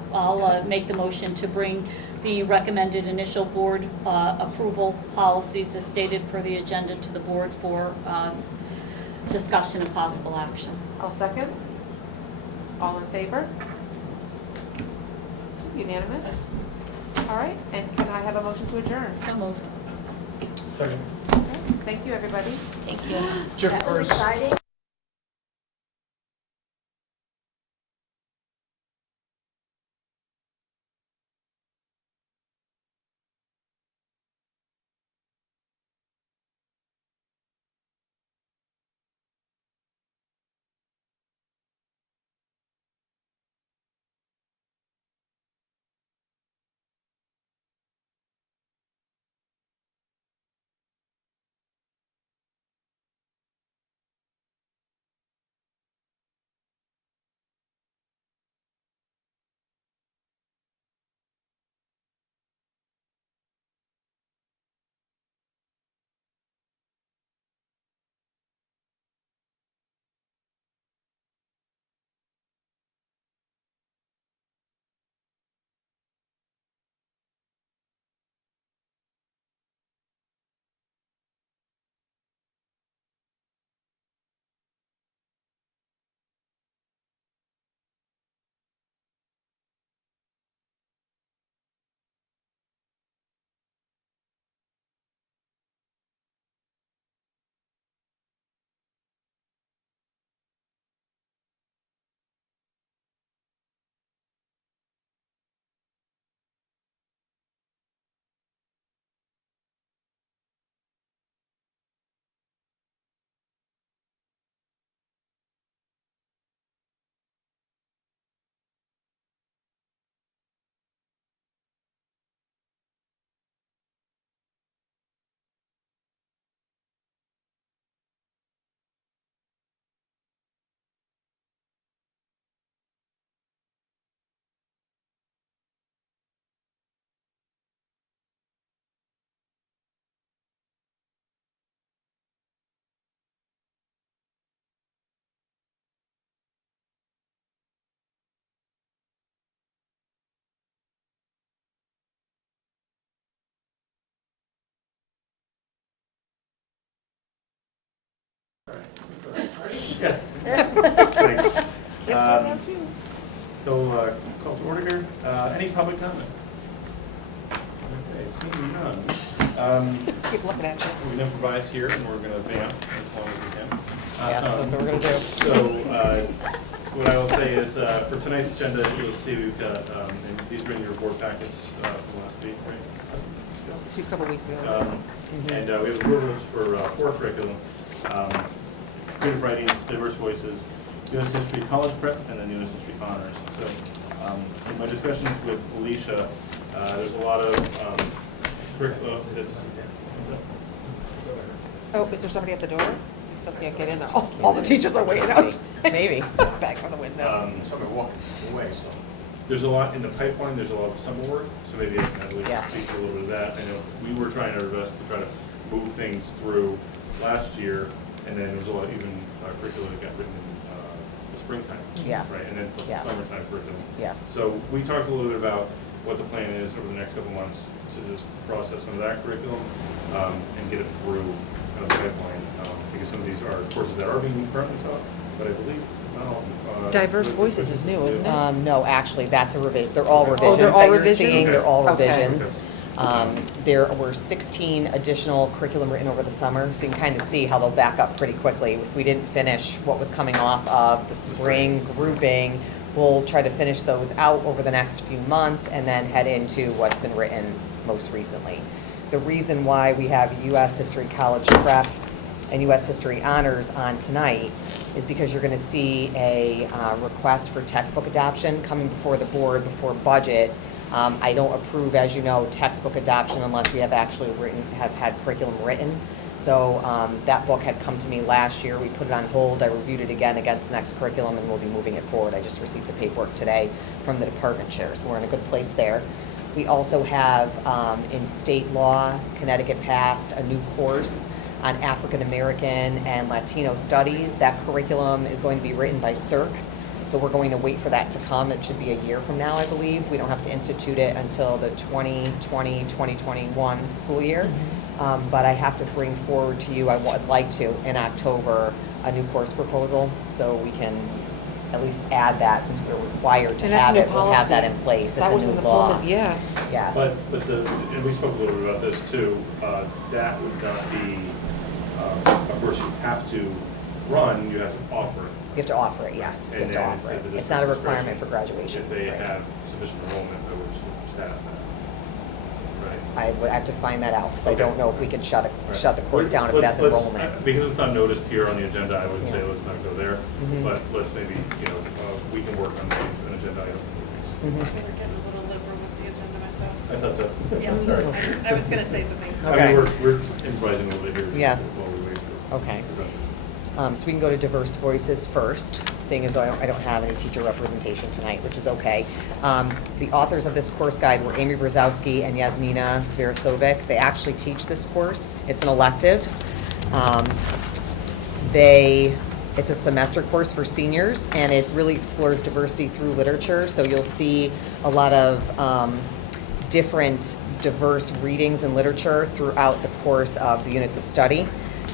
make the motion to bring the recommended initial board approval policies as stated per the agenda to the board for discussion and possible action. I'll second. All in favor? Unanimous? All right, and can I have a motion to adjourn? So moved. Second. Okay, thank you, everybody. Thank you. Your That was first- exciting. Yes. Thanks. Yes, So, call to order here. Any public comment? Okay, seeing none. Keep looking at you. We can improvise here, and we're going to vamp as long as we can. Yes, that's what we're gonna do. So, what I will say is, for tonight's agenda, you'll see we've got, and these are in your board packets from last week, right? A couple weeks ago. And we have rules for four curriculum, creative writing, diverse voices, U.S. history, college prep, and then U.S. history honors. So in my discussions with Alicia, there's a lot of curriculum that's. Oh, is there somebody at the door? You still can't get in there. Oh, all the teachers are waiting outside. Maybe. Back from the window. Somebody walking away, so. There's a lot in the pipeline, there's a lot of summer work, so maybe I can Yeah. speak to a little bit of that. I know we were trying our best to try to move things through last year, and then there was a lot, even curriculum that got written in the springtime. Yes. Right, and then plus the Yes. summertime curriculum. Yes. So we talked a little bit about what the plan is over the next couple months to just process some of that curriculum and get it through the pipeline, because some of these are courses that are being currently taught, but I believe not all. Diverse Voices is new, isn't it? No, actually, that's a revision, they're all Oh, revisions they're all that you're revisions? seeing, they're all Okay. revisions. There were 16 additional curriculum written over the summer, so you can kind of see how they'll back up pretty quickly. If we didn't finish what was coming off of the spring grouping, we'll try to finish those out over the next few months and then head into what's been written most recently. The reason why we have U.S. History College Prep and U.S. History Honors on tonight is because you're going to see a request for textbook adoption coming before the board before budget. I don't approve, as you know, textbook adoption unless we have actually have had curriculum written. So that book had come to me last year. We put it on hold. I reviewed it again against the next curriculum, and we'll be moving it forward. I just received the paperwork today from the department chair, so we're in a good place there. We also have, in state law, Connecticut passed a new course on African American and Latino studies. That curriculum is going to be written by CERC. So we're going to wait for that to come. It should be a year from now, I believe. We don't have to institute it until the 2020-2021 school year. But I have to bring forward to you, I would like to, in October, a new course proposal, so we can at least add that, since we're required to And that's a have new it, we'll have that policy. in place. That It's was a in new the law. folder, yeah. Yes. But and we spoke a little bit about this too, that would not be a course you have to run, you have to offer it. You have to offer it, yes. You have And to then offer at it. the It's not a district's requirement for discretion graduation. If they Right. have sufficient enrollment, they would staff that. Right. I would have to find that out, because I Okay. don't know if we could shut Right. the course down if it has Let's- enrollment. Because it's not noticed here on the agenda, I would say Yeah. let's not go there, Mhm. but let's maybe, we can work on an agenda item for next. Mhm. I think we're getting a little liberal with the agenda myself. I thought so. Yeah, Sorry. I was gonna say something. I Okay. mean, we're improvising a little bit here. just Yes. While we wait for. Okay. presenters. So we can go to diverse voices first, seeing as though I don't have any teacher representation tonight, which is okay. The authors of this course guide were Amy Brzezowski and Yasmina Verasovic. They actually teach this course. It's an elective. It's a semester course for seniors, and it really explores diversity through literature. So you'll see a lot of different diverse readings and literature throughout the course of the units of study.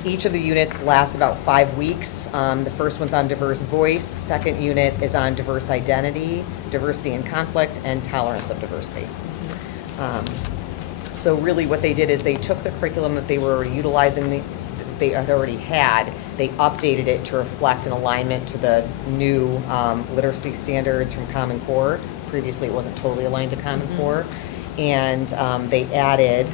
Each of the units lasts about 5 weeks. The first one's on diverse voice. Second unit is on diverse identity, diversity and conflict, and tolerance of diversity. So really what they did is they took the curriculum that they were utilizing, they had already had, they updated it to reflect an alignment to the new literacy standards from Common Core. Previously, it wasn't totally aligned to Common Core. And they added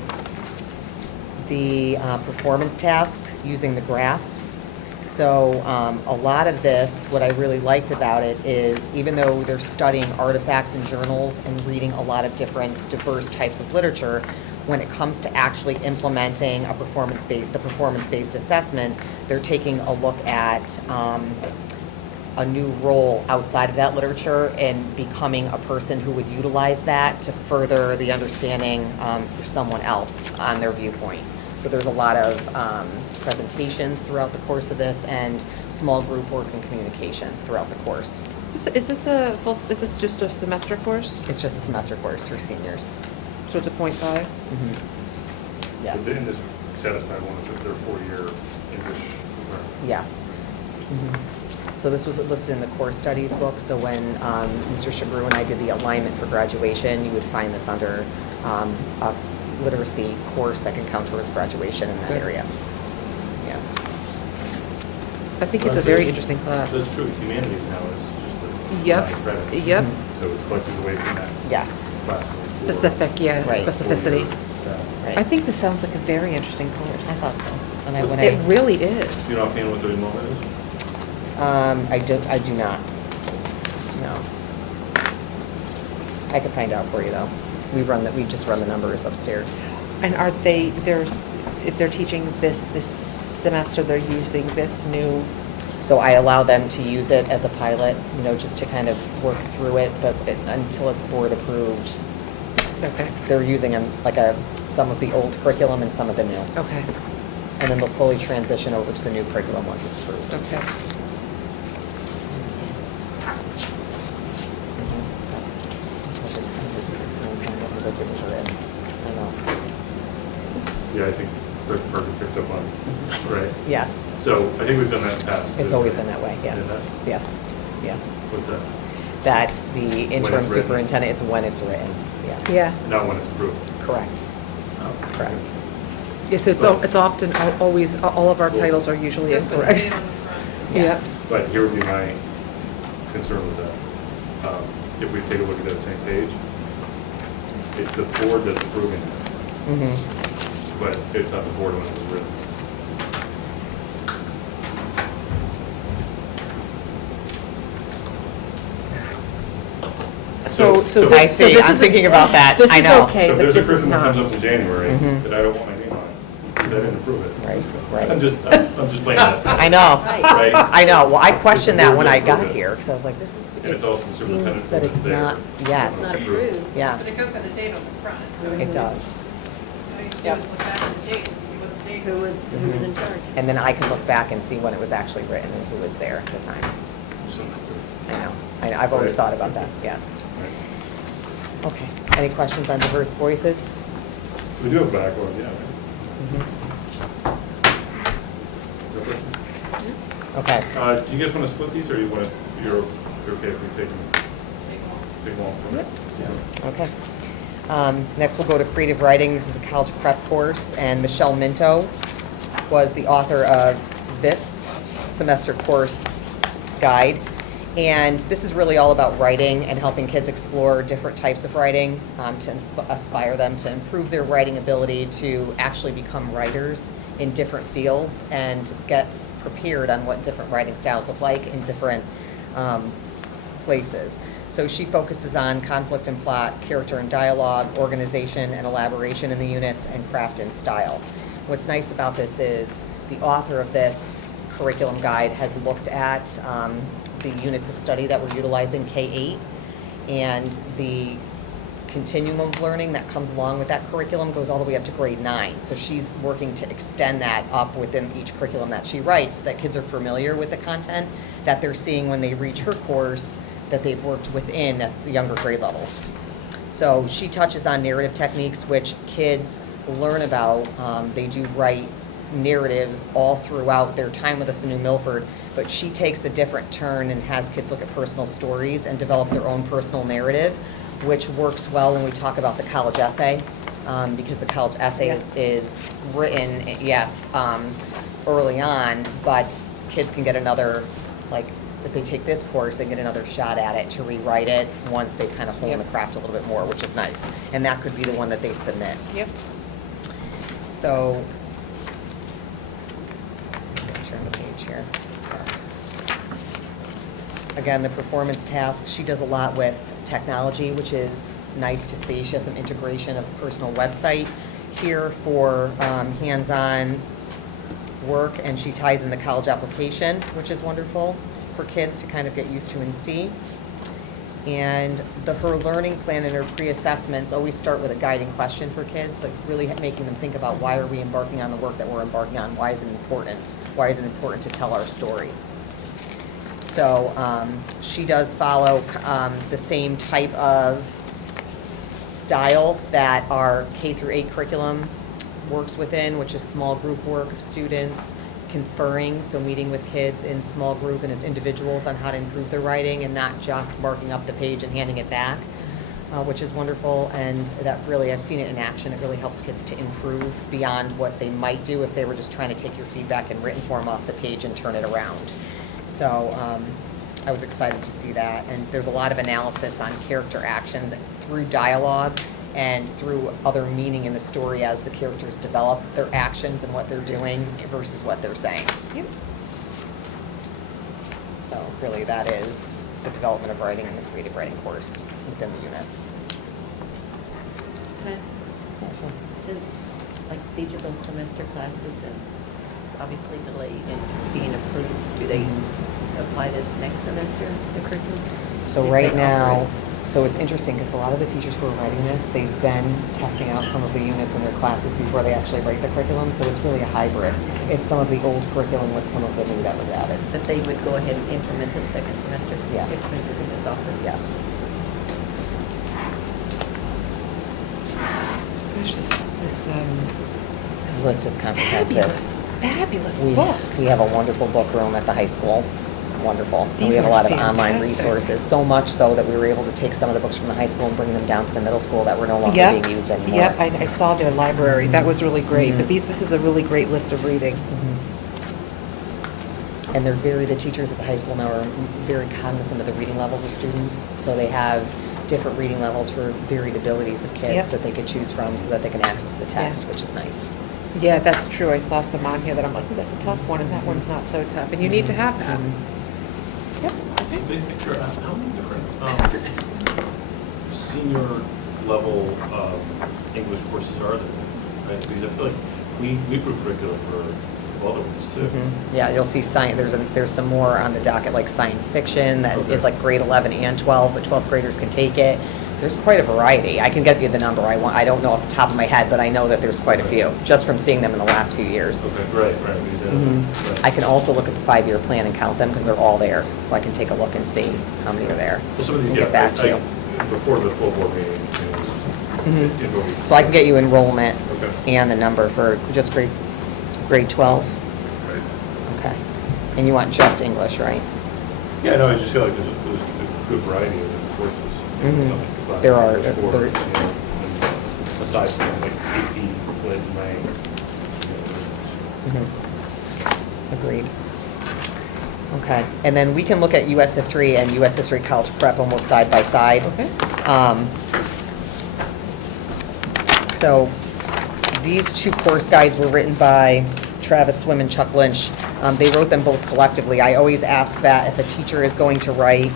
the performance task using the grasps. So a lot of this, what I really liked about it is, even though they're studying artifacts and journals and reading a lot of different diverse types of literature, when it comes to actually implementing the performance-based assessment, they're taking a look at a new role outside of that literature and becoming a person who would utilize that to further the understanding for someone else on their viewpoint. So there's a lot of presentations throughout the course of this, and small group work and communication throughout the course. Is this just a semester course? It's just a semester course for seniors. So it's a 0.5? Yes. But then this would satisfy one of their 4-year English requirement. Yes. So this was listed in the core studies book, so when Mr. Shabru and I did the alignment for graduation, you would find this under a literacy course that can count towards graduation in that Good. area. Yeah. I think it's a very interesting class. That's true, humanities now is just the Yep, 9 credits. yep. So it flexes away from that Yes, classical. Specific, yeah, Right. specificity. right. I think this sounds like a very interesting course. I thought so. And I, when It I, really Do is. you know offhand what the enrollment is? I do not. No. I could find out for you though. We just run the numbers upstairs. And are if they're teaching this semester, they're using this new, So I allow them to use it as a pilot, just to kind of work through it, but until it's board approved, okay, they're using some of the old curriculum and some of the new. okay, And then they'll fully transition over to the new curriculum once it's approved. okay. I know. Yeah, I think Dr. Parker picked up on, right? Yes, So I think we've done that in the past. it's too, always right? been that way, yes, It has? yes, yes. What's that? That the interim it's written. superintendent, it's when it's written, yes. Yeah, Not when it's approved. Correct, Oh, correct. yeah, so it's often, always, all of our titles are usually Just the incorrect. date on the front. Yep. But here would be my concern with that. If we take a look at that same page, it's the board that's approving it, Mm-hmm. but it's not the board when it was written. So So I this, so see, this I'm is thinking about that, This I is know. okay, So if but there's a this is curriculum that not. comes up in January, Mhm. that I don't want my name on it, because I didn't approve it. Right, right. I'm just playing that. side. I know, Right? I know, well, I questioned that when I The board got didn't here, because I was like, this And is, it's it also the seems superintendent that that's it's there. not, yes, It's not approved. yes, But it goes by the date on the front, so it does. all you can do Yep. is look back at the date and see what the date Who was Mm-hmm. in charge? And then I can look back and see when it was actually written and who was there at the time. Something to- I know, I've always Right. thought about that, yes. right. Okay, any questions on diverse voices? So we do have backlog, yeah. right? No questions? Okay, Do you guys want to split these, or you're okay if we take them? Take them all? Yep. okay. Next, we'll go to creative writing. This is a college prep course, and Michelle Minto was the author of this semester course guide. And this is really all about writing and helping kids explore different types of writing to aspire them to improve their writing ability to actually become writers in different fields and get prepared on what different writing styles look like in different places. So she focuses on conflict and plot, character and dialogue, organization and elaboration in the units, and craft and style. What's nice about this is the author of this curriculum guide has looked at the units of study that we're utilizing K-8, and the continuum of learning that comes along with that curriculum goes all the way up to grade 9. So she's working to extend that up within each curriculum that she writes, so that kids are familiar with the content that they're seeing when they reach her course that they've worked within at the younger grade levels. So she touches on narrative techniques, which kids learn about. They do write narratives all throughout their time with us in New Milford, but she takes a different turn and has kids look at personal stories and develop their own personal narrative, which works well when we talk about the college essay, because the college essay is written, yes, early on, but kids can get another, like, if they take this course, they get another shot at it to rewrite it once they kind of hone the craft a little bit more, which is nice. And that could be the one that they submit. Yep. So, turn the page here. Again, the performance tasks, she does a lot with technology, which is nice to see. She has some integration of a personal website here for hands-on work, and she ties in the college application, which is wonderful for kids to kind of get used to and see. And her learning plan and her pre-assessments always start with a guiding question for kids, like really making them think about, why are we embarking on the work that we're embarking on? Why is it important? Why is it important to tell our story? So she does follow the same type of style that our K through 8 curriculum works within, which is small group work of students, conferring, so meeting with kids in small group and as individuals on how to improve their writing and not just marking up the page and handing it back, which is wonderful. And that really, I've seen it in action. It really helps kids to improve beyond what they might do if they were just trying to take your feedback in written form off the page and turn it around. So I was excited to see that. And there's a lot of analysis on character actions through dialogue and through other meaning in the story as the characters develop their actions and what they're doing versus what they're saying. Yep. So really that is the development of writing in the creative writing course within the units. Can I ask a question? Since, like, these are both semester classes and it's obviously delayed in being approved, do they apply this next semester, the curriculum? So If right they now, operate? so it's interesting because a lot of the teachers who are writing this, they've been testing out some of the units in their classes before they actually write the curriculum. So it's really a hybrid. It's some of the old curriculum with some of the new that was added. But they would go ahead and implement this second semester? Yes. If everything is offered? Yes. Gosh, this This list is comprehensive. fabulous We books. have a wonderful book room at the high school. Wonderful. And we These have a are lot of online fantastic. resources, so much so that we were able to take some of the books from the high school and bring them down to the middle school that were no longer Yep. being used anymore. Yep, I saw their library. That was really great. Mhm. But this is a really great list of reading. And the teachers at the high school now are very cognizant of the reading levels of students, so they have different reading levels for varied abilities of kids Yep. that they could choose from so that they can access the text, Yeah. which is nice. Yeah, that's true. I saw some on here that I'm like, "Ooh, that's a tough one, and that one's not so tough." And you need to have that. Yep. Big picture, how many different senior level English courses are there? Right? Because I feel like we put curriculum for other ones too. Yeah, you'll see science, there's some more on the docket, like science fiction, that Okay. is like grade 11 and 12, but 12th graders can take it. So there's quite a variety. I can get you the number I want. I don't know off the top of my head, but I know that there's quite a few, just from seeing them in the last few years. Okay, right. Because, I can also look at the 5-year plan and count them because they're all there. So I can take a look and see how many are there. Well, some of these, We'll yeah, get back to you. before the full board meeting, So I can get you enrollment Okay. and the number for just grade 12. Right. Okay. And you want just English, right? Yeah, no, I just feel like there's a good variety of courses. Mhm. It's not like the class There are, English for, there- and aside from like AP, lit, and lang. Agreed. Okay, and then we can look at U.S. history and U.S. history college prep almost side by side. Okay. So these two course guides were written by Travis Swim and Chuck Lynch. They wrote them both collectively. I always ask that if a teacher is going to write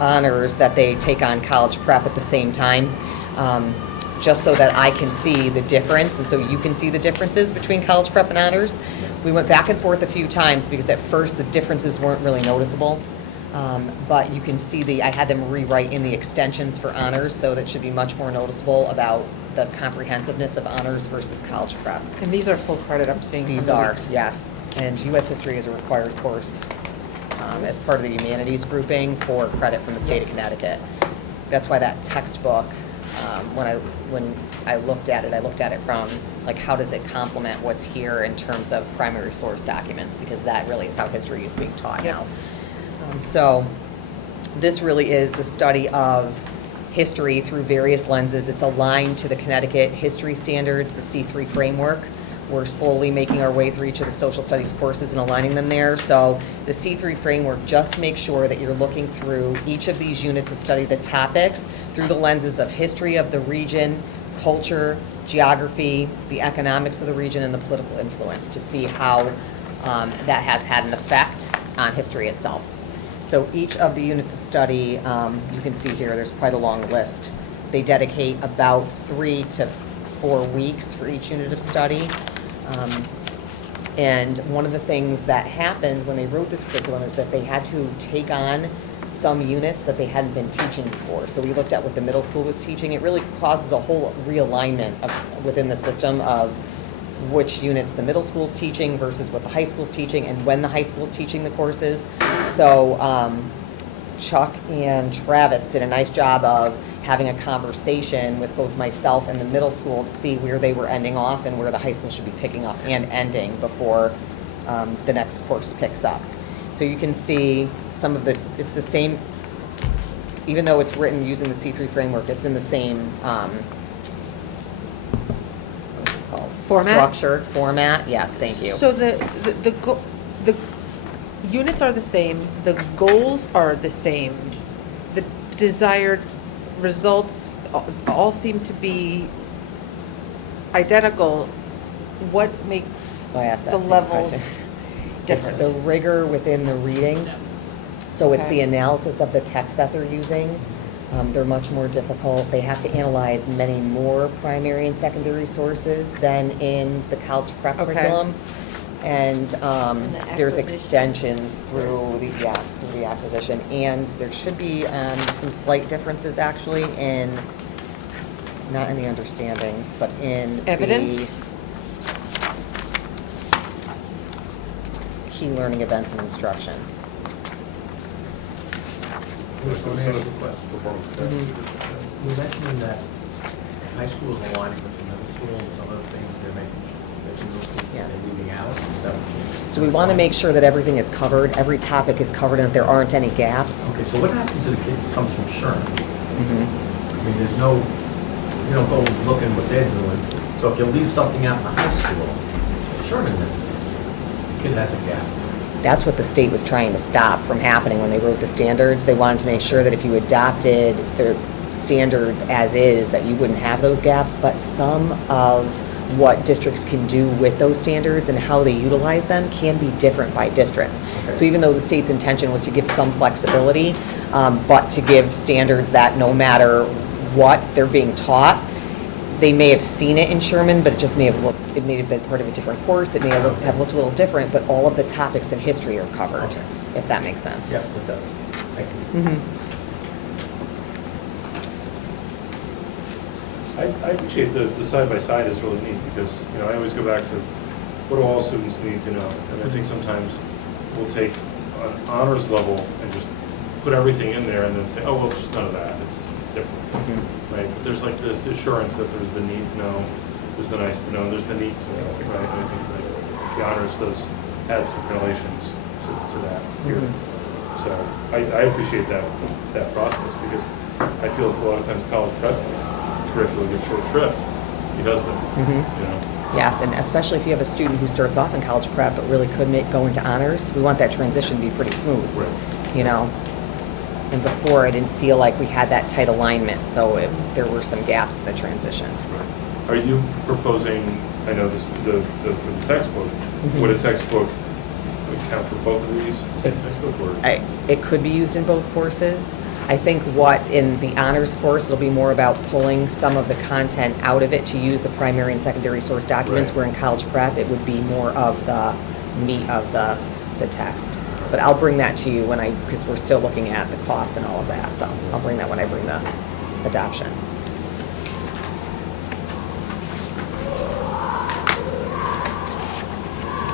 honors, that they take on college prep at the same time, just so that I can see the difference and so you can see the differences between college prep and honors. We went back and forth a few times because at first the differences weren't really noticeable. But you can see I had them rewrite in the extensions for honors, so that should be much more noticeable about the comprehensiveness of honors versus college prep. And these are full credit, I'm seeing. from These the are, weeks. yes. And U.S. history is a required course as part of the humanities grouping for credit from the state of Connecticut. That's why that textbook, when I looked at it from, like, how does it complement what's here in terms of primary source documents, because that really is how history is being taught now. So this really is the study of history through various lenses. It's aligned to the Connecticut history standards, the C3 framework. We're slowly making our way through each of the social studies courses and aligning them there. So the C3 framework just makes sure that you're looking through each of these units of study, the topics, through the lenses of history of the region, culture, geography, the economics of the region, and the political influence, to see how that has had an effect on history itself. So each of the units of study, you can see here, there's quite a long list. They dedicate about 3 to 4 weeks for each unit of study. And one of the things that happened when they wrote this curriculum is that they had to take on some units that they hadn't been teaching before. So we looked at what the middle school was teaching. It really causes a whole realignment within the system of which units the middle school's teaching versus what the high school's teaching and when the high school's teaching the courses. So Chuck and Travis did a nice job of having a conversation with both myself and the middle school to see where they were ending off and where the high school should be picking up and ending before the next course picks up. So you can see some of it's the same, even though it's written using the C3 framework, it's in the same, what's this called? Format? Structured format, yes, thank you. So the units are the same, the goals are the same, the desired results all seem to be identical. What makes So I asked that the same levels question. different? It's the rigor within the reading. So it's Okay. the analysis of the text that they're using. They're much more difficult. They have to analyze many more primary and secondary sources than in the college prep Okay. curriculum. And And the there's acquisition. extensions through the acquisition. And there should be some slight differences actually in, not in the understandings, but in Evidence? the key learning events and instruction. Let me ask you a question. Performance test. Mm-hmm. You're mentioning that high school is aligning with the middle school and some other things they're making, that the middle school, Yes. they're leaving out. Is that what you- So we want to make sure that everything is covered, every topic is covered, and that there aren't any gaps. Okay, so what happens to the kid who comes from Sherman? Mhm. I mean, there's no, you don't go looking what they're doing. So if you leave something out in the high school, Sherman, the kid has a gap. That's what the state was trying to stop from happening when they wrote the standards. They wanted to make sure that if you adopted the standards as is, that you wouldn't have those gaps, but some of what districts can do with those standards and how they utilize them can be different by district. Okay. So even though the state's intention was to give some flexibility, but to give standards that no matter what they're being taught, they may have seen it in Sherman, but it just may have looked, it may have been part of a different course, it may have looked a little different, but all of the topics in history are covered, Okay. if that makes sense. Yes, it does. Thank you. Mhm. I appreciate the side-by-side is really neat because, you know, I always go back to what do all students need to know? And I think sometimes we'll take an honors level and just put everything in there and then say, oh, well, it's just none of that. It's different, Mhm. right? But there's like this assurance that there's the need to know, there's the nice to know, and there's the need to know, right? And I think that the honors does add some correlations to that here. Mhm. So I appreciate that process because I feel a lot of times college prep curriculum gets short shrift because of it, Mhm. you know? Yes, and especially if you have a student who starts off in college prep but really could go into honors, we want that transition to be pretty smooth, Right. you know? And before, I didn't feel like we had that tight alignment, so there were some gaps in the transition. Right. Are you proposing, I know this, for the textbook, Mhm. would a textbook count for both of these, the same textbook, or? It could be used in both courses. I think what in the honors course, it'll be more about pulling some of the content out of it to use the primary and secondary source documents, Right. where in college prep, it would be more of the meat of the text. But I'll bring that to you because we're still looking at the cost and all of that, so I'll bring that when I bring the adoption.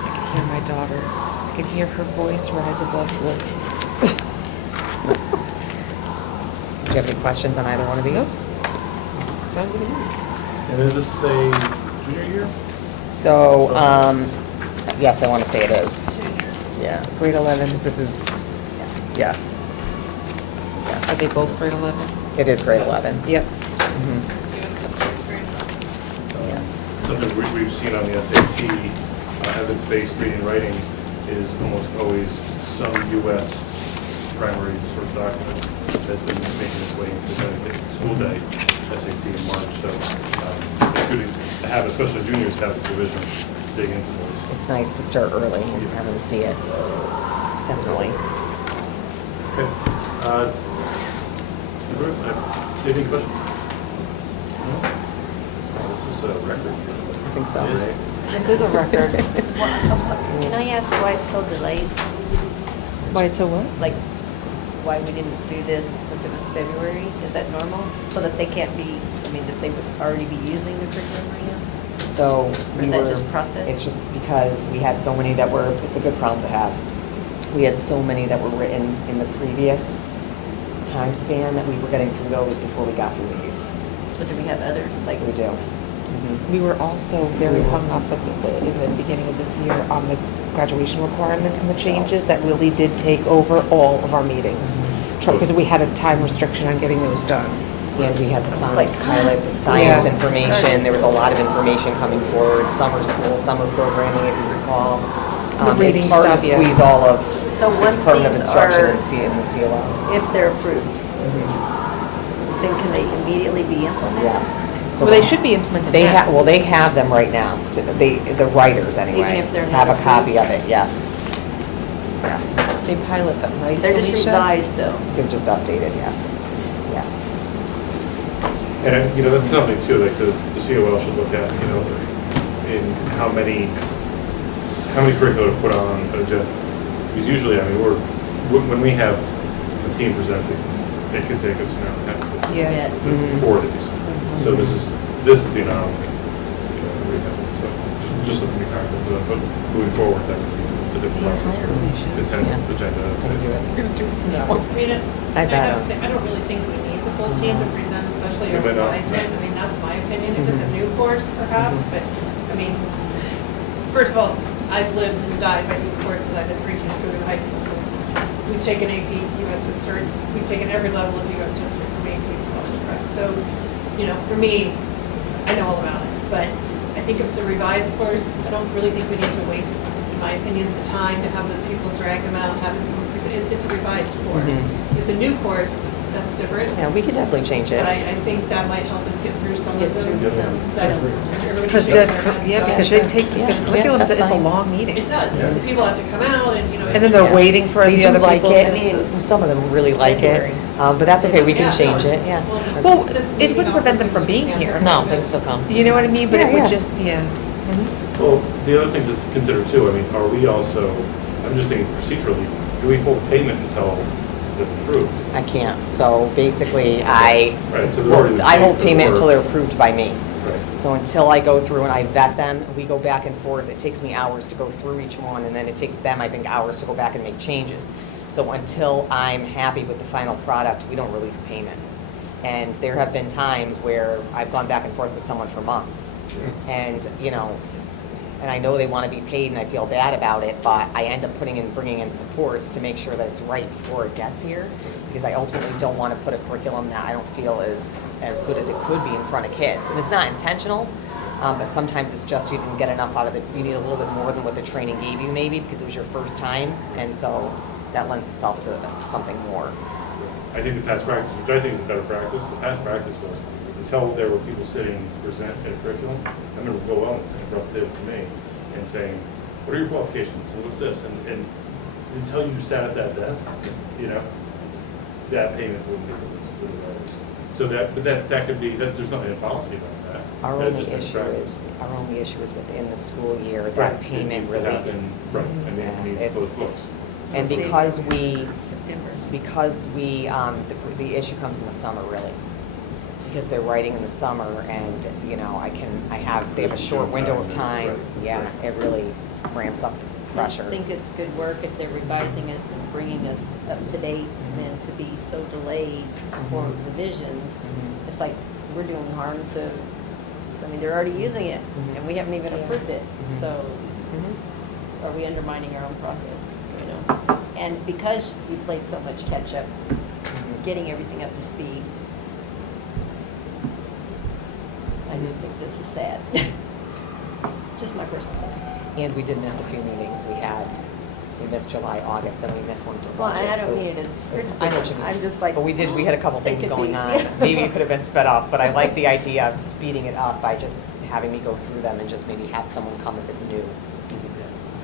I can hear my daughter. I can hear her voice rise above the. Do you have any questions on either one of these? Nope. Sound good to me. And is this a junior year? So, yes, I want to say it is. Yeah, Grade 11. because this is, yes. Are they both grade 11? It is grade 11. Yep. Mhm. Yes. Something we've seen on the SAT, evidence-based reading and writing is almost always some U.S. primary source document has been making its way into the school day SAT in March. So it's good to have, especially juniors, have the provision to dig into those. It's nice to start early and have them see it. Definitely. Okay. Any questions? No? Oh, this is a record. I think so. Right? This is a record. Can I ask why it's so delayed? Why it's so what? Like, why we didn't do this since it was February? Is that normal? So that they can't be, I mean, that they would already be using the curriculum right now? So Or we is that were, just process? it's just because we had so many that were, it's a good problem to have. We had so many that were written in the previous time span that we were getting through those before we got through these. So do we have others? Like, We do. We were also very hung up in the beginning of this year on the graduation requirements and the changes that really did take over all of our meetings. Because we had a time restriction on getting those done. And we had the It's finals like, pilot, the science Yeah. information, there was a lot of information coming forward, summer school, summer programming, if you recall. The reading It's hard to stuff, yeah. squeeze all of So the once Department of these Instruction are- and in the CLO. If they're approved, then can they immediately be implemented? Yes. So Well, they should be implemented They now. have, well, they have them right now, the writers anyway. if they're have not a copy approved? of it, yes. Yes. They pilot them, right, They're just Alicia? revised though. They're just updated, yes. Yes. And, that's something too, like the COL should look at, in how many curricula to put on an agenda. Because usually, when we have a team presenting, it can take us an hour and a half. Yeah. Mhm. 4 days. So this is the anomaly. We have. So just looking to be cognizant of that, but moving forward, that would be a different process for consent Yes. agenda. Gonna do it. I mean, I bet. I don't really think we need the full team to present, especially a Yeah, but, revisement. I mean, that's my opinion. If it's a new course, perhaps, but, I mean, first of all, I've lived and died by these courses. I've been preaching through the high school, so we've taken AP, US History, we've taken every level of US History from AP to college prep. So, for me, I know all about it, but I think if it's a revised course, I don't really think we need to waste, in my opinion, the time to have those people drag them out, have them present. It's a revised course. If it's a new course, that's different. Yeah, we could definitely change it. But I think that might help us get through some Get of them. through some. So everybody Because should there's, get their heads because done. it takes, because Yeah, curriculum that's is a fine. long meeting. It does, and the people have to come out and, And then they're Yeah. waiting for They the do other like people it. to. I mean, Some of them really it's like it. February. But that's okay, we can Yeah, change no. it, yeah. Well, Well, this it meeting wouldn't also prevent them from gives you being a here. chance No, to they can still come. You know what I mean? But Yeah, it would yeah. just, yeah. Well, the other thing to consider too, are we also, I'm just thinking procedurally, do we hold payment until they're approved? I can't, so basically Right, so they're already I paid hold for the payment until work. they're approved by me. Right. So until I go through and I vet them, we go back and forth, it takes me hours to go through each one, and then it takes them, I think, hours to go back and make changes. So until I'm happy with the final product, we don't release payment. And there have been times where I've gone back and forth with someone for months. And, and I know they want to be paid and I feel bad about it, but I end up bringing in supports to make sure that it's right before it gets here. Because I ultimately don't want to put a curriculum that I don't feel is as good as it could be in front of kids. And it's not intentional, but sometimes it's just you didn't get enough out of it. You need a little bit more than what the training gave you maybe because it was your first time. And so that lends itself to something more. I think the past practice, which I think is a better practice, the past practice was until there were people sitting to present a curriculum. I remember Bill Ellen sitting across the table to me and saying, "What are your qualifications? And what's this?" And until you sat at that desk, that payment wouldn't be released to the writers. So that could be there's nothing in policy about that. Our That's only just been issue practice. is within the school year, Right, that it payment needs to happen, release. right, and it needs It's- both books. And Same because here. we, September. the issue comes in the summer really. Because they're writing in the summer and, they have a There's short June window time, of that's time. right, Yeah, right. it really ramps up the I just pressure. think it's good work if they're revising us and bringing us up to date, and to be so delayed for revisions. Mhm. It's like we're doing harm to, they're already using it, Mhm. and we haven't even approved it. Mhm. So Mhm. are we undermining our own process, And because we played so much catch up, Mhm. getting everything up to speed, I just think this is sad. Just my personal opinion. And we did miss a few meetings. We missed July, August, then we missed one for Well, budget. and I don't so- mean it as I know what criticism, you mean. I'm just like. But we had a couple it things could going be- on. Maybe it could have been sped up, but I like the idea of speeding it up by just having me go through them and just maybe have someone come if it's new.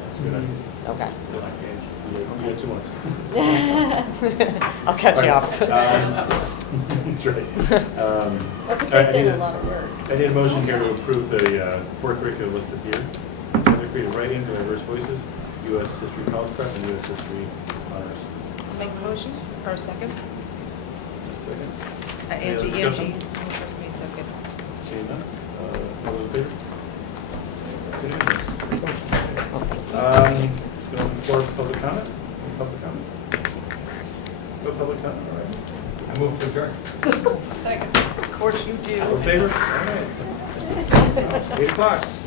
That's a good idea. Okay. We had 2 months. I'll catch you up. That's right. Well, because I they've need done a lot of work. I need a motion here to approve the 4 curricula listed here. Gender creative writing, diverse voices, U.S. History College Prep, and U.S. History Honors. Make a motion, or a second? Second. Any other Angie, discussion? first me, second. Seeing none, all those in favor? That's unanimous. Going for public comment? Any public comment? No public comment, all right. I move to adjourn. Second. Of course you do. All in favor? All right. 8 o'clock.